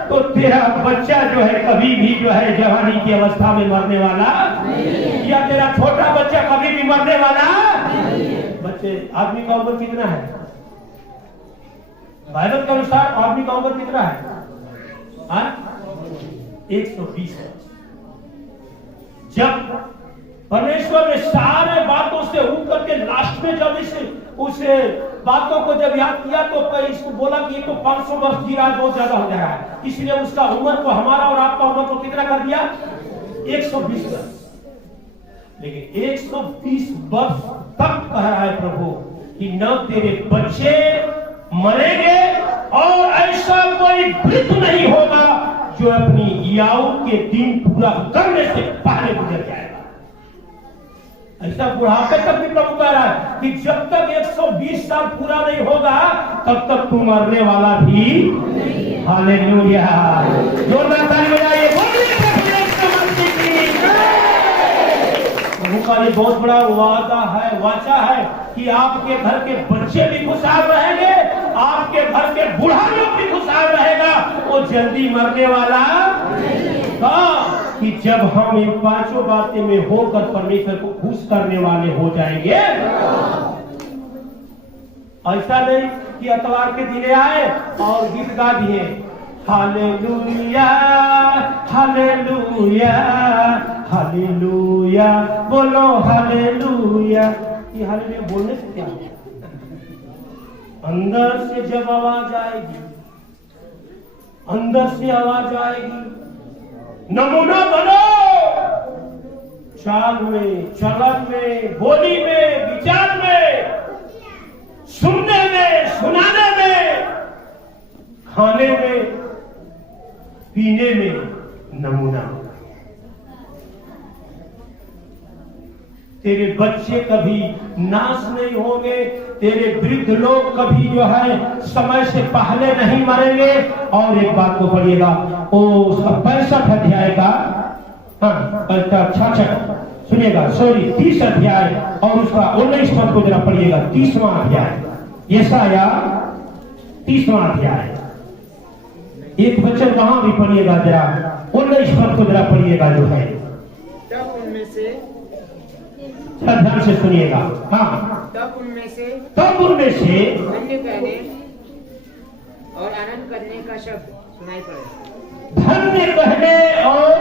तो तेरा बच्चा जो है कभी भी जो है जवानी की अवस्था में मरने वाला नहीं, या तेरा छोटा बच्चा कभी भी मरने वाला नहीं। बच्चे, आदमी का उम्र कितना है? बाइबल के अनुसार आदमी का उम्र कितना है? 120 वर्ष। जब परमेश्वर ने सारे बातों से उठ करके लास्ट में जब उस बातों को जब याद किया, तो इसको बोला कि ये तो 500 वर्ष जी रहा है, बहुत ज्यादा हो जा रहा है, इसलिए उसका उम्र को, हमारा और आपका उम्र को कितना कर दिया? 120 वर्ष। लेकिन 120 वर्ष तक कह रहा है प्रभु कि न तेरे बच्चे मरेंगे और ऐसा कोई वृद्ध नहीं होगा जो अपनी याऊ के दिन पूरा करने से पहले गुजर जाएगा। ऐसा बुढ़ापे तक भी प्रभु कह रहा है कि जब तक 120 साल पूरा नहीं होगा तब तक तू मरने वाला भी। हालेलुया, जोरदार ताली बजाइए, बोलिए प्रभु यीशु मसीह की जय। प्रभु का ये बहुत बड़ा वादा है, वाचा है कि आपके घर के बच्चे भी खुशहाल रहेंगे, आपके घर के बूढ़ा लोग भी खुशहाल रहेगा, वो जल्दी मरने वाला हाँ, कि जब हम इन पांचों बातें में होकर परमेश्वर को खुश करने वाले हो जाएंगे। ऐसा नहीं कि अतवार के दिन आए और गीत गा दिए हालेलुया हालेलुया हालेलुया, बोलो हालेलुया। ये हालेलुया बोलने से क्या होगा? अंदर से जब आवाज आएगी, अंदर से आवाज आएगी, नमूना बनो, चाल में, चलन में, बोली में, विचार में, सुनने में, सुनाने में, खाने में, पीने में नमूना। तेरे बच्चे कभी नाश नहीं होंगे, तेरे वृद्ध लोग कभी जो है समय से पहले नहीं मरेंगे। और एक बात को पढ़िएगा, ओ उसका 65 अध्याय का, हाँ 66 सुनिएगा, सॉरी 30 अध्याय और उसका 19 पद को जरा पढ़िएगा। 30वां अध्याय, यशाया 30वां अध्याय, एक वचन वहां भी पढ़िएगा जरा, 19 पद को जरा पढ़िएगा जो है। तब उनमें से, ध्यान से सुनिएगा, हाँ तब उनमें से धन्य कहने और आनंद करने का शब्द सुनाई पड़े। धन्य कहने और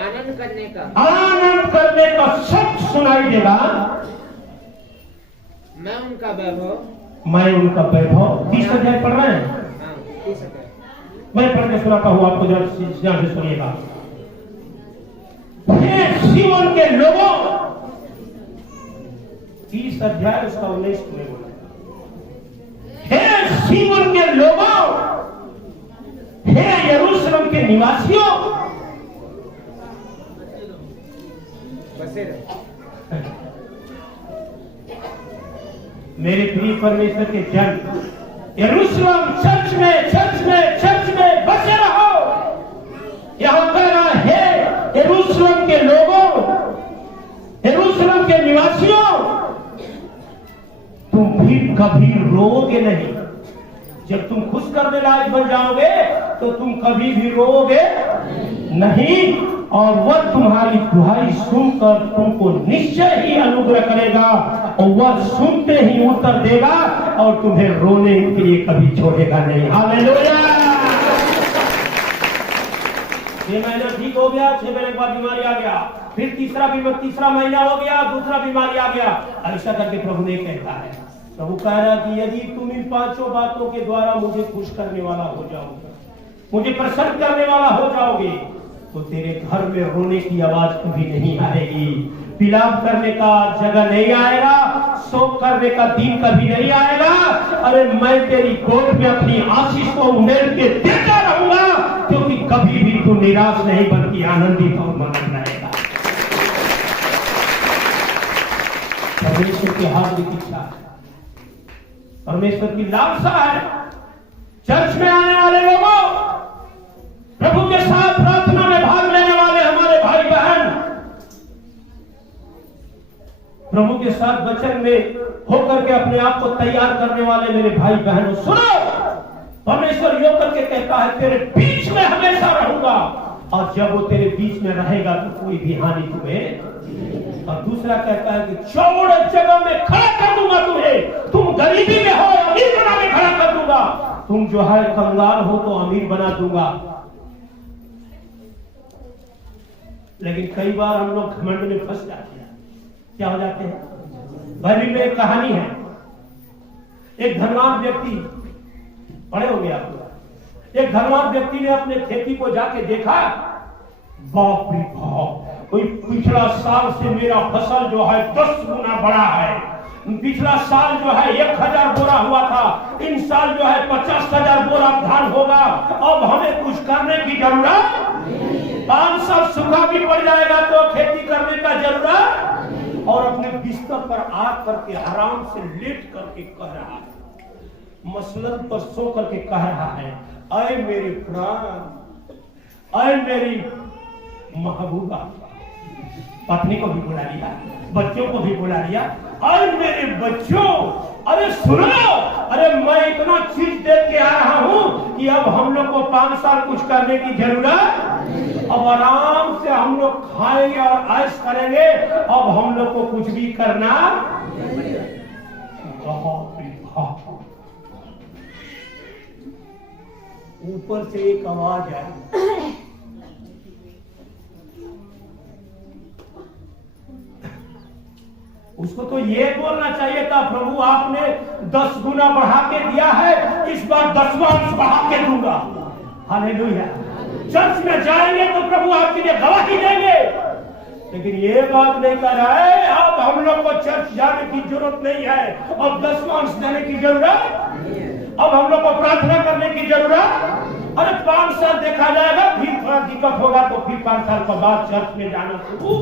आनंद करने का शब्द सुनाई देगा। मैं उनका वैभव, 30 अध्याय पढ़ रहे हैं, हाँ 30 अध्याय। मैं पढ़ के सुनाता हूँ आपको, जरा ध्यान से सुनिएगा। हे सीओन के लोगों, 30 अध्याय उसका 19 में बोला, हे सीओन के लोगों, हे यरूशलेम के निवासियों, बसे रहे। मेरे प्रिय परमेश्वर के जन, यरूशलेम चर्च में बसे रहो। यहां कह रहा है यरूशलेम के लोगों, यरूशलेम के निवासियों, तुम फिर कभी रोओगे नहीं। जब तुम खुश करने लायक बन जाओगे तो तुम कभी भी रोओगे नहीं, और वह तुम्हारी दुहाई सुनकर तुमको निश्चय ही अनुग्रह करेगा, और वह सुनते ही उत्तर देगा और तुम्हें रोने के लिए कभी छोड़ेगा नहीं। हालेलुया। 6 महीना ठीक हो गया, 6 महीने के बाद बीमारी आ गया, फिर तीसरा महीना हो गया, दूसरा बीमारी आ गया। ऐसा करके प्रभु ने कहता है, प्रभु कह रहा कि यदि तुम इन पांचों बातों के द्वारा मुझे खुश करने वाला हो जाओगे, मुझे प्रसन्न करने वाला हो जाओगे, तो तेरे घर में रोने की आवाज कभी नहीं आएगी, विलाप करने का जगह नहीं आएगा, शोक करने का दिन कभी नहीं आएगा। अरे मैं तेरी गोद में अपनी आशीष को उमेर के देता रहूंगा, क्योंकि कभी भी तू निराश नहीं बल्कि आनंदित और मगन रहेगा। परमेश्वर की हाजिरी की इच्छा है, परमेश्वर की लालसा है। चर्च में आने वाले लोगों, प्रभु के साथ प्रार्थना में भाग लेने वाले हमारे भाई बहन, प्रभु के साथ वचन में होकर के अपने आप को तैयार करने वाले मेरे भाई बहनों, सुनो, परमेश्वर यो करके कहता है तेरे बीच में हमेशा रहूंगा, और जब वो तेरे बीच में रहेगा तो कोई भी हानि तुम्हें। और दूसरा कहता है कि चौड़े जगह में खड़ा कर दूंगा तुम्हें, तुम गरीबी में हो अमीर बना के खड़ा कर दूंगा, तुम जो है कंगाल हो तो अमीर बना दूंगा। लेकिन कई बार हम लोग घमंड में फंस जाते हैं। क्या हो जाते हैं? बाइबल में एक कहानी है, एक धनवान व्यक्ति, पढ़े होंगे आप लोग, एक धनवान व्यक्ति ने अपने खेती को जाके देखा, बाप रे बाप, कोई पिछला साल से मेरा फसल जो है 10 गुना बड़ा है, पिछला साल जो है 1000 बोरा हुआ था, इन साल जो है 50,000 बोरा धान होगा, अब हमें कुछ करने की जरूरत 5 साल सूखा भी पड़ जाएगा तो खेती करने का जरूरत। और अपने बिस्तर पर आ करके आराम से लेट करके कह रहा है, मसलन पर सो करके कह रहा है, अय मेरी प्राण, अय मेरी महबूबा। पत्नी को भी बुला लिया, बच्चों को भी बुला लिया, अरे मेरे बच्चों, अरे सुनो, अरे मैं इतना चीज देख के आ रहा हूं कि अब हम लोग को 5 साल कुछ करने की जरूरत, अब आराम से हम लोग खाएंगे और ऐश करेंगे, अब हम लोग को कुछ भी करना ऊपर से एक आवाज आई, उसको तो ये बोलना चाहिए था, प्रभु आपने 10 गुना बढ़ा के दिया है, इस बार 10वां अंश बढ़ा के दूंगा। हालेलुया। चर्च में जाएंगे तो प्रभु आपके लिए गवाही देंगे, लेकिन ये बात नहीं कर रहा है, अब हम लोग को चर्च जाने की जरूरत नहीं है, अब 10वां अंश देने की जरूरत, अब हम लोग को प्रार्थना करने की जरूरत। अरे 5 साल देखा जाएगा, फिर थोड़ा दिक्कत होगा तो फिर 5 साल के बाद चर्च में जाना शुरू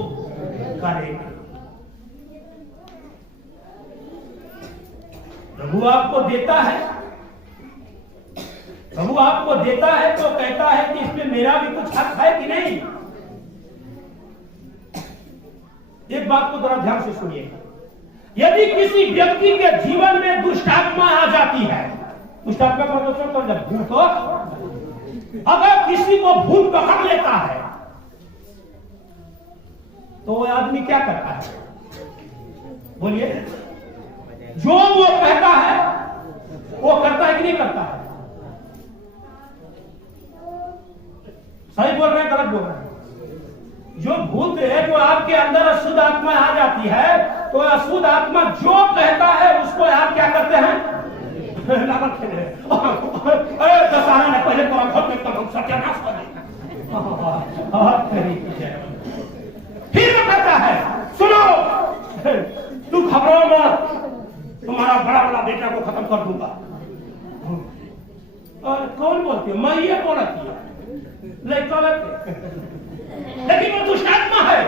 करेंगे। प्रभु आपको देता है, प्रभु आपको देता है तो कहता है कि इसमें मेरा भी कुछ हक है कि नहीं। एक बात को जरा ध्यान से सुनिएगा, यदि किसी व्यक्ति के जीवन में दुष्ट आत्मा आ जाती है, दुष्ट आत्मा का मतलब जब भूत हो, अगर किसी को भूत पकड़ लेता है तो वो आदमी क्या करता है? बोलिए। जो वो कहता है वो करता है कि नहीं करता है? सही बोल रहे हैं, गलत बोल रहे हैं? जो भूत है, जो आपके अंदर अशुद्ध आत्मा आ जाती है, तो अशुद्ध आत्मा जो कहता है उसको आप क्या करते हैं? लागत खेले। दशहरा ने पहले तो घर में तब सत्यानाश कर दिया, फिर कहता है सुनो, तू घबराओ मत, तुम्हारा बड़ा बड़ा बेटा को खत्म कर दूंगा। और कौन बोलती है? मैं ये बोल रही है, लेकिन वो दुष्ट आत्मा है।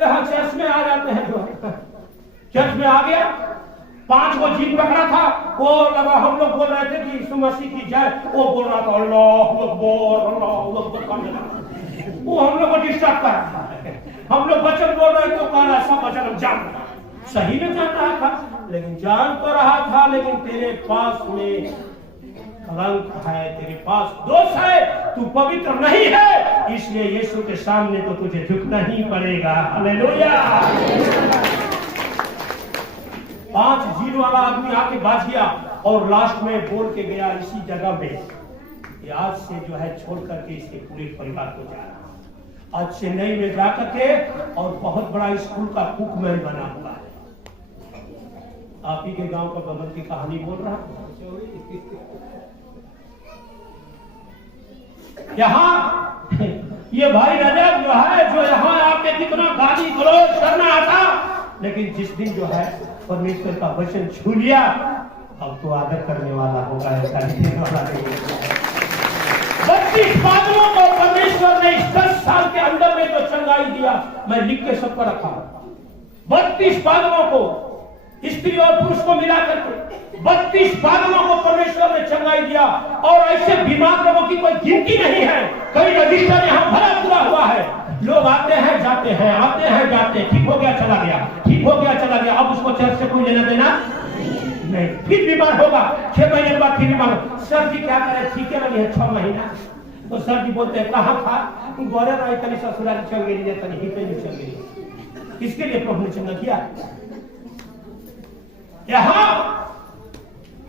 यहाँ चर्च में आ जाते हैं, जो चर्च में आ गया, 5 को जीत पकड़ा था, वो लगा हम लोग बोल रहे थे कि यीशु मसीह की जय, वो बोल रहा था अल्लाह अकबर, अल्लाह अकबर करने लगा। वो हम लोग को डिस्टर्ब कर रहा है। हम लोग वचन बोल रहे तो कह रहा सब वचन हम जान रहा, सही में जान रहा था, लेकिन जान तो रहा था, लेकिन तेरे पास में कलंक है, तेरे पास दोष है, तू पवित्र नहीं है, इसलिए यीशु के सामने तो तुझे झुकना ही पड़ेगा। हालेलुया। 5 जील वाला आदमी आके बाज गया और लास्ट में बोल के गया इसी जगह में, आज से जो है छोड़ करके इसके पूरे परिवार को जा रहा, आज चेन्नई में जाकर के और बहुत बड़ा स्कूल का कुकमैन बना हुआ है। आप ही के गांव का बगल की कहानी बोल रहा हूं। यहाँ ये भाई रजब जो है, जो यहाँ आके कितना गाली गलौज करना आता, लेकिन जिस दिन जो है परमेश्वर का वचन छू लिया, अब तो आदर करने वाला होगा, ऐसा नहीं वाला नहीं। 32 बादलों को परमेश्वर ने इस 10 साल के अंदर में जो चंगाई दिया, मैं लिख के सबको रखा। 32 बादलों को, स्त्री और पुरुष को मिला करके 32 बादलों को परमेश्वर ने चंगाई दिया, और ऐसे बीमार लोगों की कोई गिनती नहीं है। कई रजिस्टर यहाँ भरा पूरा हुआ है, लोग आते हैं जाते हैं, आते हैं जाते हैं, ठीक हो गया चला गया, ठीक हो गया चला गया, अब उसको चर्च से कोई लेना देना नहीं, फिर बीमार होगा, 6 महीने बाद फिर बीमार होगा। सर जी क्या करे, ठीक है लगी है 6 महीना, तो सर जी बोलते हैं कहाँ था, गोरे राय तनी ससुराल चल गई, तनी ही पे चल गई। किसके लिए प्रभु ने चंगा किया? यहाँ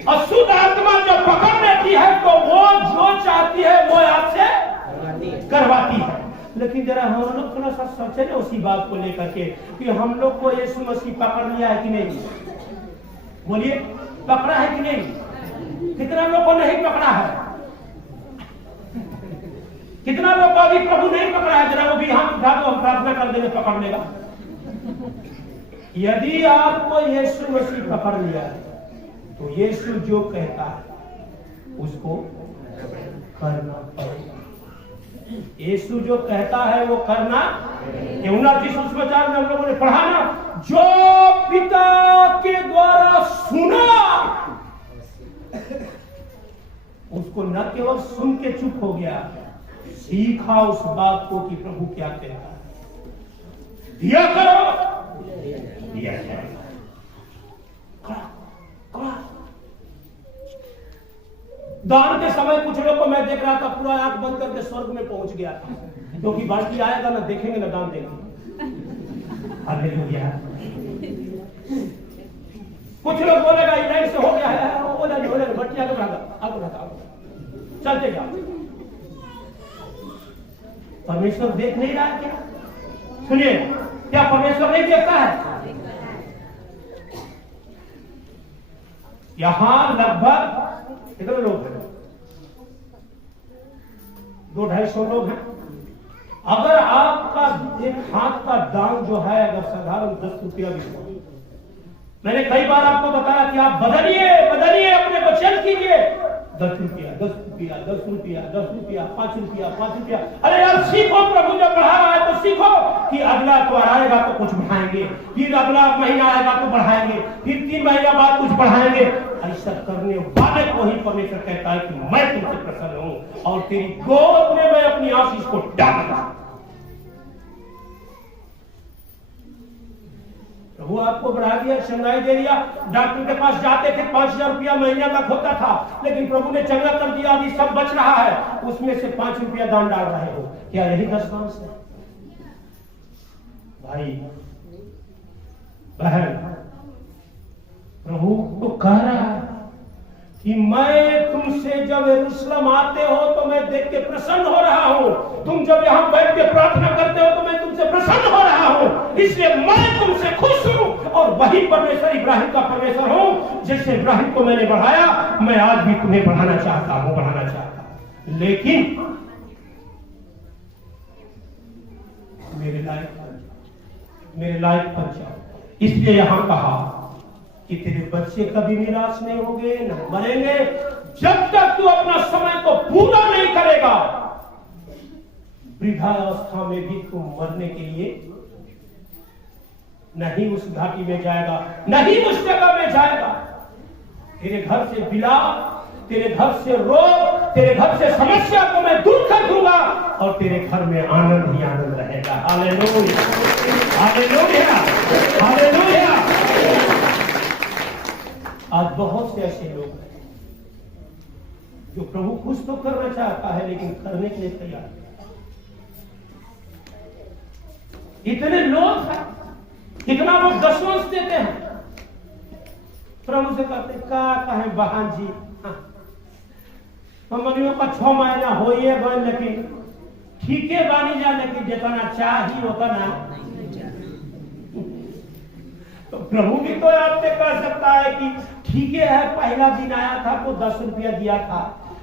अशुद्ध आत्मा जो पकड़ लेती है तो वो जो चाहती है वो आपसे करवाती है। लेकिन जरा हम लोग थोड़ा सा सोचे ना उसी बात को लेकर के कि हम लोग को यीशु मसीह पकड़ लिया है कि नहीं? बोलिए, पकड़ा है कि नहीं? कितना लोग को नहीं पकड़ा है? कितना लोग को अभी प्रभु नहीं पकड़ा है? जरा वो भी हाथ उठा दो, हम प्रार्थना कर देंगे पकड़ लेगा। यदि आपको यीशु मसीह पकड़ लिया है तो यीशु जो कहता है उसको करना पड़ेगा। यीशु जो कहता है वो करना ये 29 सुसमाचार में हम लोगों ने पढ़ा ना, जो पिता के द्वारा सुना उसको न केवल सुन के चुप हो गया, सीखा उस बात को कि प्रभु क्या कहता है। दिया करो, दिया जाएगा। दान के समय कुछ लोग को मैं देख रहा था, पूरा आंख बंद करके स्वर्ग में पहुंच गया था, क्योंकि बाल्टी आएगा ना देखेंगे ना दान देंगे। हालेलुया। कुछ लोग बोलेगा इलाइट से हो गया है, वो बोलेगा बट्टी आगे बढ़ा चलते जाओ। परमेश्वर देख नहीं रहा है क्या? सुनिए, क्या परमेश्वर नहीं देखता है? यहां लगभग कितने लोग हैं? 200-250 लोग हैं। अगर आपका एक हाथ का दान जो है अगर साधारण 10 रुपया भी हो, मैंने कई बार आपको बताया कि आप बदलिए अपने को, चेंज कीजिए। 10 रुपया 10 रुपया 10 रुपया 10 रुपया 5 रुपया 5 रुपया। अरे यार सीखो, प्रभु जब बढ़ा रहा है तो सीखो कि अगला त्योहार आएगा तो कुछ बढ़ाएंगे, फिर अगला महीना आएगा तो बढ़ाएंगे, फिर 3 महीना बाद कुछ बढ़ाएंगे। ऐसा करने वाले को ही परमेश्वर कहता है कि मैं तुमसे प्रसन्न हूं और तेरी गोद में मैं अपनी आशीष को डालूंगा। प्रभु आपको बढ़ा दिया, चंगाई दे दिया। डॉक्टर के पास जाते थे, 5,000 रुपया महीना का होता था, लेकिन प्रभु ने चंगा कर दिया, अभी सब बच रहा है, उसमें से 5 रुपया दान डाल रहे हो। क्या यही दशमांश है? भाई बहन, प्रभु तो कह रहा है कि मैं तुमसे जब यरूशलेम आते हो तो मैं देख के प्रसन्न हो रहा हूं, तुम जब यहां बैठ के प्रार्थना करते हो तो मैं तुमसे प्रसन्न हो रहा हूं, इसलिए मैं तुमसे खुश हूं। और वही परमेश्वर इब्राहिम का परमेश्वर हूं। जैसे इब्राहिम को मैंने बढ़ाया, मैं आज भी तुम्हें बढ़ाना चाहता हूं। लेकिन मेरे लायक बन जाओ। इसलिए यहां कहा कि तेरे बच्चे कभी निराश नहीं होंगे, न मरेंगे, जब तक तू अपना समय को पूरा नहीं करेगा। वृद्धावस्था में भी तू मरने के लिए नहीं उस घाटी में जाएगा, नहीं उस जगह में जाएगा। तेरे घर से विलाप, तेरे घर से रोग, तेरे घर से समस्या को मैं दूर कर दूंगा और तेरे घर में आनंद ही आनंद रहेगा। Hallelujah, hallelujah, hallelujah. आज बहुत से ऐसे लोग हैं जो प्रभु खुश तो करना चाहता है लेकिन करने के लिए तैयार नहीं। इतने लोग हैं, कितना लोग दशवंश देते हैं, प्रभु से कहते का कहे बहन जी, मनियों का 6 महीना हो गए, लेकिन ठीक है बानी जा, लेकिन जितना चाहिए उतना। तो प्रभु भी तो आपसे कह सकता है कि ठीक है, पहला दिन आया था तो 10 रुपया दिया था,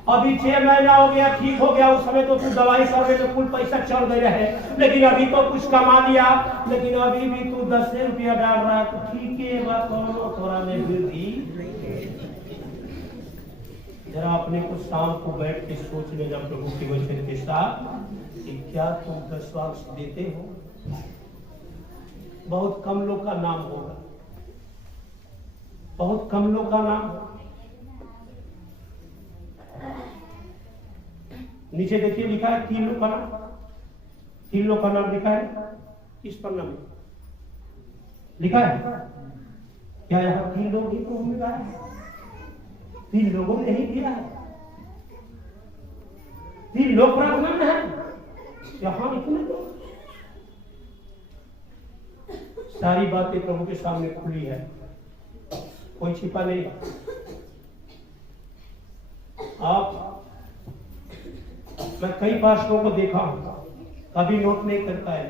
अभी 6 महीना हो गया, ठीक हो गया, उस समय तो तू दवाई करने में कुल पैसा चढ़ गए रहे, लेकिन अभी तो कुछ कमा लिया, लेकिन अभी भी तू 10 रुपया डाल रहा है, तो ठीक है बात, थोड़ा में वृद्धि। जरा अपने को शाम को बैठ के सोच लेना प्रभु के वचन के साथ कि क्या तुम दशवांश देते हो? बहुत कम लोग का नाम होगा, बहुत कम लोग का नाम। नीचे देखिए लिखा है 3 लोग का नाम, 3 लोग का नाम लिखा है इस पन्ना में लिखा है। क्या यहाँ 3 लोग ही तो मिला है? 3 लोगों ने ही किया है, 3 लोग प्रार्थना में है, यहाँ इतने लोग। सारी बातें प्रभु के सामने खुली है, कोई छिपा नहीं। आप, मैं कई पास्टरों को देखा हूं, कभी नोट नहीं करता है,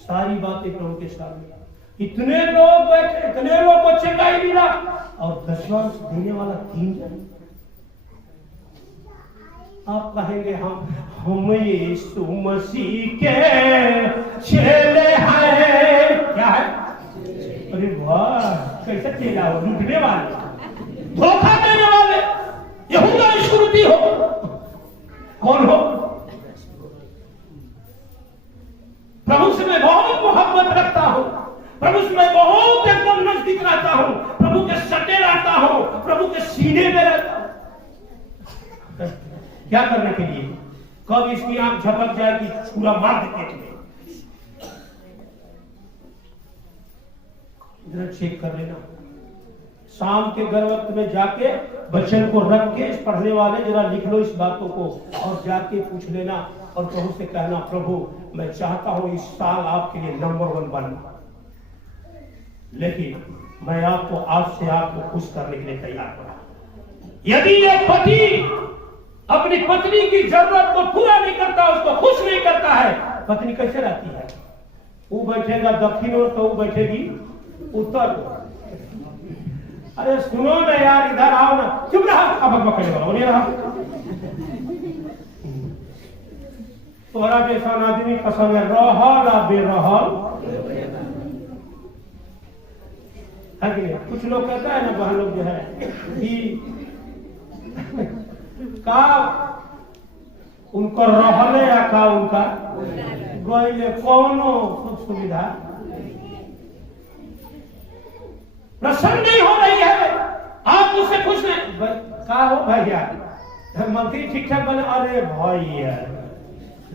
सारी बातें प्रभु के सामने। इतने लोग बैठे, इतने लोग को चंगाई मिला और दशवांश देने वाला 3 जन। आप कहेंगे हम यीशु मसीह के चेले हैं। क्या है? अरे वाह, कैसे चेला हो? लूटने वाले, धोखा देने वाले, यहूदा इस्करियोती हो। कौन हो? प्रभु से मैं बहुत मोहब्बत रखता हूं, प्रभु से मैं बहुत एकदम नजदीक रहता हूं, प्रभु के सटे रहता हूं, प्रभु के सीने में रहता हूं। क्या करने के लिए? कब इसकी आंख झपक जाएगी, छुरा मार देते में। इधर चेक कर लेना, शाम के घर वक्त में जाके बच्चन को रख के इस पढ़ने वाले जरा लिख लो इस बातों को और जाके पूछ लेना और प्रभु से कहना, प्रभु मैं चाहता हूं इस साल आपके लिए नंबर 1 बनना, लेकिन मैं आपको आज से आपको खुश करने के लिए तैयार हूं। यदि ये पति अपनी पत्नी की जरूरत को पूरा नहीं करता, उसको खुश नहीं करता है, पत्नी कैसे रहती है? वो बैठेगा दक्षिण और तो वो बैठेगी उत्तर। अरे सुनो ना यार, इधर आओ ना, चुप रहा, अब पकड़े वाला नहीं रहा। तोरा जैसा आदमी पसंद है, रहल आ बेरहल है कि नहीं? कुछ लोग कहता है ना, बहन लोग जो है कि का उनको रहले या का उनका गईले कौनो सुख सुविधा प्रसन्न नहीं हो रही है, आप उससे खुश नहीं। का हो भैया, मंत्री ठीक ठाक बने? अरे भैया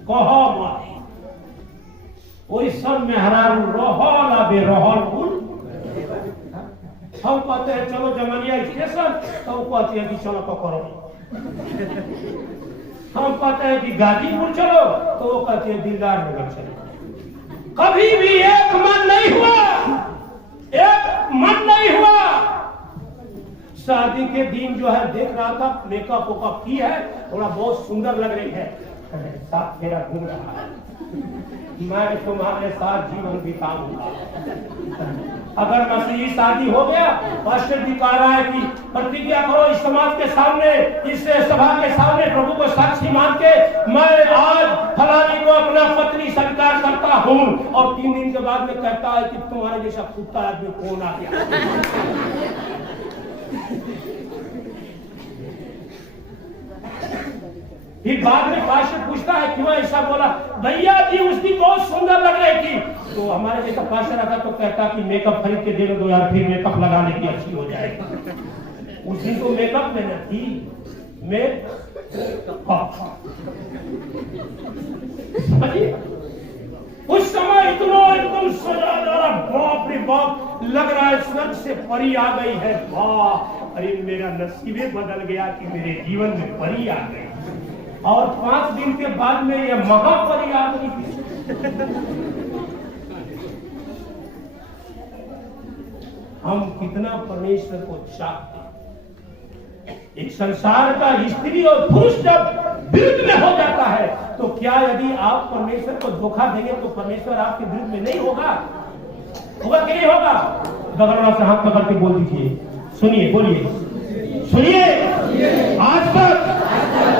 कहो मत, वही सब में हरारू रहल आ बेरहल कुल। हम कहते हैं चलो जमनिया स्टेशन, तो वो कहती है कि चलो पकड़ो। हम कहते हैं कि गाजीपुर चलो, तो वो कहती है दिलदार नगर चलो। कभी भी एक मन नहीं हुआ, एक मन नहीं हुआ। शादी के दिन जो है देख रहा था, मेकअप वेकअप की है, थोड़ा बहुत सुंदर लग रही है, साथ मेरा घूम रहा है, मैं तुम्हारे साथ जीवन बिताऊंगा। अगर मसीही शादी हो गया, पास्टर जी कह रहा है कि प्रतिज्ञा करो इस समाज के सामने, इस सभा के सामने, प्रभु को साक्षी मान के, मैं आज फलानी को अपना पत्नी स्वीकार करता हूं। और 3 दिन के बाद में कहता है कि तुम्हारे जैसा कुत्ता आदमी कौन आ गया। फिर बाद में पास्टर पूछता है क्यों ऐसा बोला? भैया जी उस दिन बहुत सुंदर लग रही थी। तो हमारे जैसा पास्टर आता तो कहता कि मेकअप खरीद के दे दो यार, फिर मेकअप लगाने की अच्छी हो जाएगी। उस दिन तो मेकअप में न थी, उस समय इतना एकदम सजा, बाप रे बाप, लग रहा है स्वर्ग से परी आ गई है। वाह, अरे मेरा नसीबे बदल गया कि मेरे जीवन में परी आ गई। और 5 दिन के बाद में यह महापरी आ गई। हम कितना परमेश्वर को चाहते हैं। एक संसार का स्त्री और पुरुष जब विरुद्ध में हो जाता है, तो क्या यदि आप परमेश्वर को धोखा देंगे तो परमेश्वर आपके विरुद्ध में नहीं होगा? होगा कि नहीं होगा? बगल से हाथ पकड़ के बोल दीजिए, सुनिए, बोलिए, सुनिए, आज तक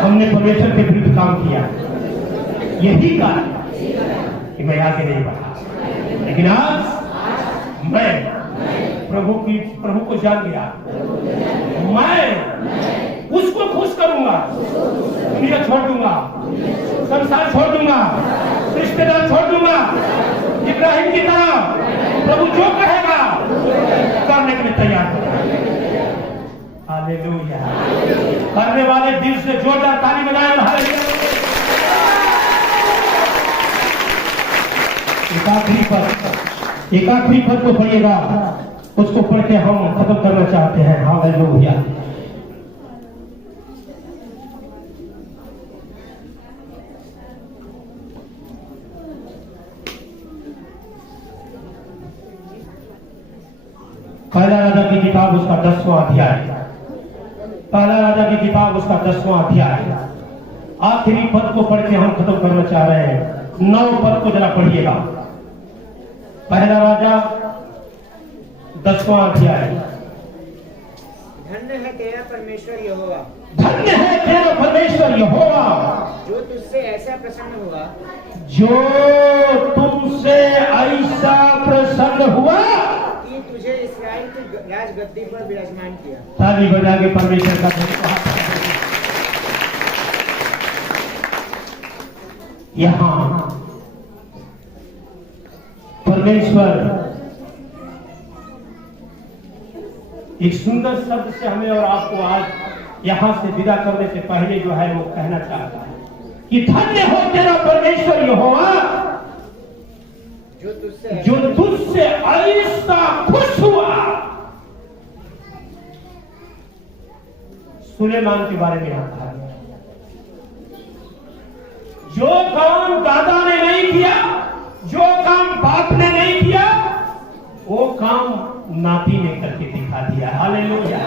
हमने परमेश्वर के विरुद्ध काम किया, यही कारण कि मैं आगे नहीं बढ़ा। लेकिन आज मैं प्रभु को जान गया, मैं उसको खुश करूंगा, दुनिया छोड़ दूंगा, संसार छोड़ दूंगा, रिश्तेदार छोड़ दूंगा, इब्राहिम की तरह प्रभु जो कहेगा करने के लिए तैयार होगा। हालेलुया। करने वाले दिल से जोरदार ताली बजाएं और हालेलुया। एक आखिरी पद को पढ़िएगा, उसको पढ़ के हम खत्म करना चाहते हैं। हालेलुया। पहला राजा की किताब उसका 10वां अध्याय, पहला राजा की किताब उसका 10वां अध्याय, आखिरी पद को पढ़ के हम खत्म करना चाह रहे हैं। 9 पद को जरा पढ़िएगा। पहला राजा 10वां अध्याय। धन्य है तेरा परमेश्वर यहोवा, धन्य है तेरा परमेश्वर यहोवा, जो तुझसे ऐसा प्रसन्न हुआ, जो तुमसे ऐसा प्रसन्न हुआ कि तुझे इस्राएल की राजगद्दी पर विराजमान किया। ताली बजा के परमेश्वर का धन्यवाद। यहाँ परमेश्वर एक सुंदर शब्द से हमें और आपको आज यहां से विदा करने से पहले जो है वो कहना चाहता है कि धन्य हो तेरा परमेश्वर यहोवा जो तुझसे ऐसा खुश हुआ। सुलेमान के बारे में आता है, जो काम दादा ने नहीं किया, जो काम बाप ने नहीं किया, वो काम नाती ने करके दिखा दिया। हालेलुया।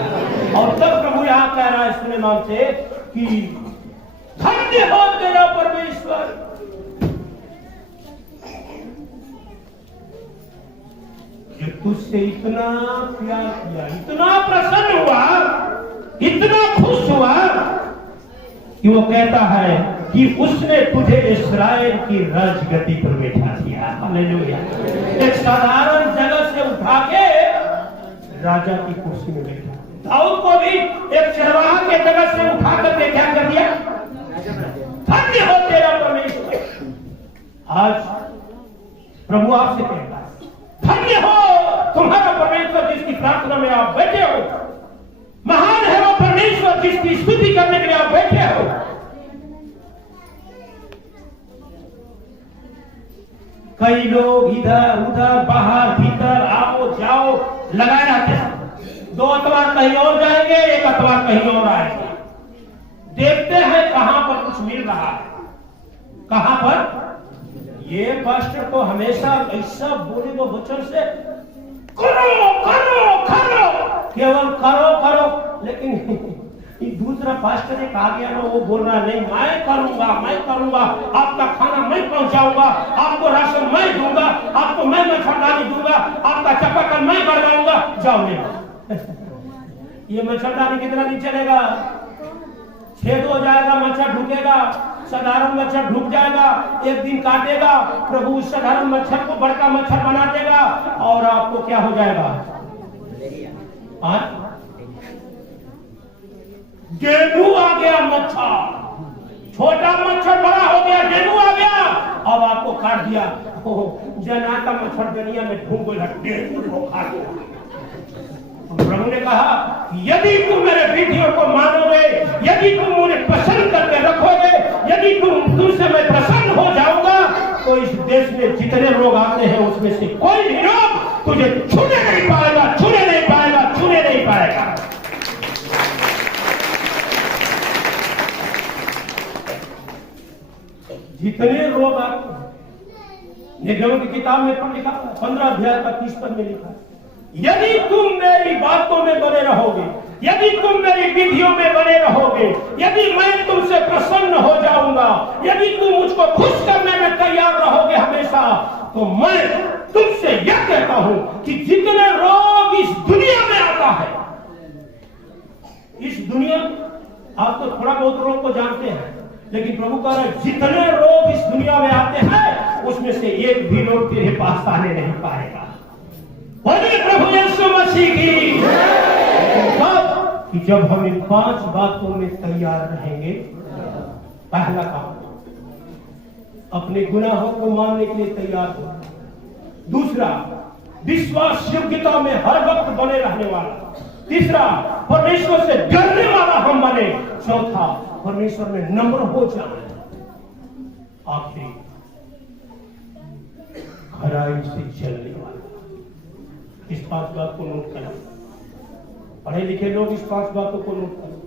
और तब प्रभु यहां कह रहा है सुलेमान से कि धन्य हो तेरा परमेश्वर जो तुझसे इतना प्यार किया, इतना प्रसन्न हुआ, इतना खुश हुआ कि वो कहता है कि उसने तुझे इस्राएल की राजगद्दी पर बैठा दिया। हालेलुया। एक साधारण जगह से उठा के राजा की कुर्सी में बैठा। दाऊद को भी एक चरवाहा के जगह से उठा करके क्या कर दिया? धन्य हो तेरा परमेश्वर। आज प्रभु आपसे कहता है धन्य हो तुम्हारा परमेश्वर जिसकी प्रार्थना में आप बैठे हो। महान है वो परमेश्वर जिसकी स्तुति करने के लिए आप बैठे हो। कई लोग इधर उधर बाहर भीतर आओ जाओ लगाए रहते हैं। 2 अतवार कहीं और जाएंगे, 1 अतवार कहीं और आएंगे। देखते हैं कहां पर कुछ मिल रहा है, कहां पर। ये पास्टर को हमेशा ऐसा बोले वो वचन से करो करो करो, केवल करो करो, लेकिन दूसरा पास्टर एक आ गया ना, वो बोल रहा नहीं मैं करूंगा, आपका खाना मैं पहुंचाऊंगा, आपको राशन मैं दूंगा, आपको मैं मच्छरदानी दूंगा, आपका चापाकल मैं गड़वाऊंगा, जाओ ले। ये मच्छरदानी कितना दिन चलेगा? छेद हो जाएगा, मच्छर ढुकेगा, साधारण मच्छर ढुक जाएगा, एक दिन काटेगा, प्रभु उस साधारण मच्छर को बड़का मच्छर बना देगा और आपको क्या हो जाएगा? डेंगू आ गया। मच्छर छोटा मच्छर बड़ा हो गया, डेंगू आ गया, अब आपको काट दिया। जना का मच्छर दुनिया में ढूंढ गया, डेंगू को खा गया। प्रभु ने कहा यदि तुम मेरे विधियों को मानोगे, यदि तुम उन्हें पसंद करके रखोगे, यदि तुमसे मैं प्रसन्न हो जाऊंगा, तो इस देश में जितने रोग आते हैं उसमें से कोई भी रोग तुझे छूने नहीं पाएगा, छूने नहीं पाएगा, छूने नहीं पाएगा। जितने रोग आते हैं, निगमों की किताब में पर लिखा 15 अध्याय का 30 पद में लिखा, यदि तुम मेरी बातों में बने रहोगे, यदि तुम मेरी विधियों में बने रहोगे, यदि मैं तुमसे प्रसन्न हो जाऊंगा, यदि तुम मुझको खुश करने में तैयार रहोगे हमेशा, तो मैं तुमसे यह कहता हूं कि जितने रोग इस दुनिया में आता है, इस दुनिया, आप तो थोड़ा बहुत रोग को जानते हैं, लेकिन प्रभु कह रहा है जितने रोग इस दुनिया में आते हैं उसमें से एक भी रोग तेरे पास आने नहीं पाएगा। बोलिए प्रभु यीशु मसीह की। कि जब हम इन 5 बातों में तैयार रहेंगे, पहला काम अपने गुनाहों को मानने के लिए तैयार हो। दूसरा, विश्वास योग्यता में हर वक्त बने रहने वाला। तीसरा, परमेश्वर से डरने वाला हम बने। चौथा, परमेश्वर में नम्र हो जाए। आखिरी, खराई से चलने वाला। इस 5 बात को नोट करें। पढ़े लिखे लोग इस 5 बातों को नोट करें।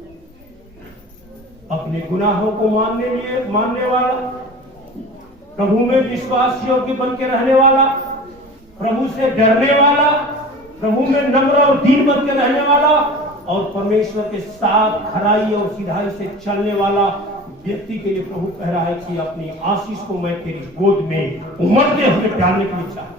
अपने गुनाहों को मानने वाला, प्रभु में विश्वास योग्य बन के रहने वाला, प्रभु से डरने वाला, प्रभु में नम्र और दीन बन के रहने वाला, और परमेश्वर के साथ खराई और सिधाई से चलने वाला व्यक्ति के लिए प्रभु कह रहा है कि अपनी आशीष को मैं तेरी गोद में उमड़ते हुए डालने के लिए चाहता हूं।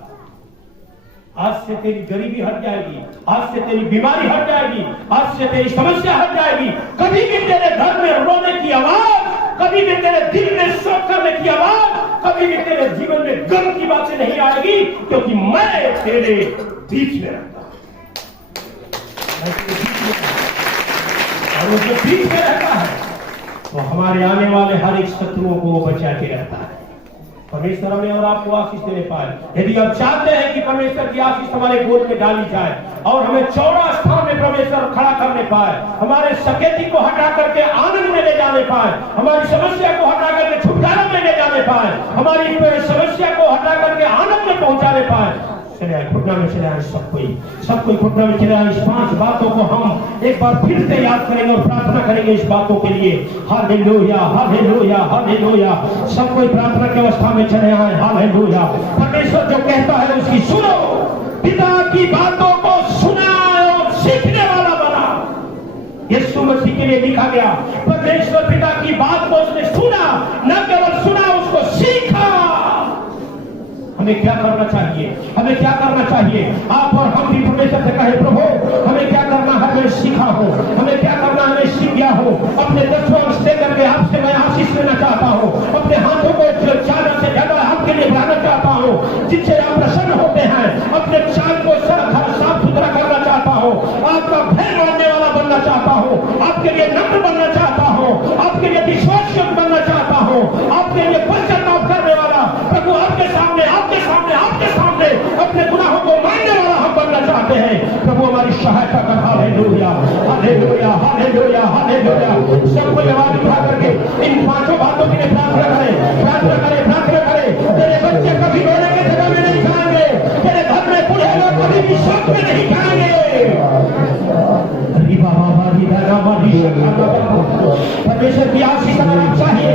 आज से तेरी गरीबी हट जाएगी, आज से तेरी बीमारी हट जाएगी, आज से तेरी समस्या हट जाएगी। कभी भी तेरे घर में रोने की आवाज, कभी भी तेरे दिल में शोक करने की आवाज, कभी भी तेरे जीवन में गम की बातें नहीं आएगी, क्योंकि मैं तेरे बीच में रहता हूं। और वो जो बीच में रहता है तो हमारे आने वाले हर एक शत्रुओं को वो बचा के रहता है। परमेश्वर हमें और आपको आशीष दे पाए। यदि आप चाहते हैं कि परमेश्वर की आशीष हमारे गोद में डाली जाए और हमें चौड़ा स्थान में परमेश्वर खड़ा करने पाए, हमारे सकेती को हटा करके आनंद में ले जाने पाए, हमारी समस्या को हटा करके छुटकारा में ले जाने पाए, हमारी समस्या को हटा करके आनंद में पहुंचाने पाए, चले आए घुटना में, चले आए सब कोई घुटना में चले आए। इस 5 बातों को हम एक बार फिर से याद करेंगे और प्रार्थना करेंगे इस बातों के लिए। Hallelujah, hallelujah, hallelujah. सब कोई प्रार्थना की अवस्था में चले आए। हालेलुया। परमेश्वर जो कहता है उसकी सुनो, पिता की बातों को सुना और सीखने वाला बना। यीशु मसीह के लिए लिखा गया, परमेश्वर पिता की बात को उसने सुना, न केवल सुना, उसको सीखा। हमें क्या करना चाहिए? हमें क्या करना चाहिए? आप और हम भी परमेश्वर से कहे, प्रभु हमें क्या करना है, मैं सीखा हूँ। हमें क्या करना है, मैं सीख गया हूँ। अपने 10 अंश दे करके आपसे मैं आशीष लेना चाहता हूँ। अपने हाथों को ज्यादा से ज्यादा आपके लिए बढ़ाना चाहता हूँ, जिससे आप प्रसन्न होते हैं। अपने चाल को साफ सुथरा करना चाहता हूँ। आपका भय मानने वाला बनना चाहता हूँ। आपके लिए नम्र बनना चाहता हूँ। आपके लिए विश्वास बनना चाहता हूँ। आपके लिए पश्चाताप करने वाला, प्रभु आपके सामने अपने गुनाहों को मानने वाला हम बनना चाहते हैं। प्रभु हमारी सहायता कर। Hallelujah, hallelujah, hallelujah, hallelujah. सब कोई आवाज उठा करके इन 5 बातों के लिए प्रार्थना करें, प्रार्थना करें, प्रार्थना करें। तेरे बच्चे कभी रोने की जगह में नहीं जाएंगे, तेरे घर में बूढ़े लोग कभी भी शौक में नहीं जाएंगे। परमेश्वर की आशीष अगर आप चाहिए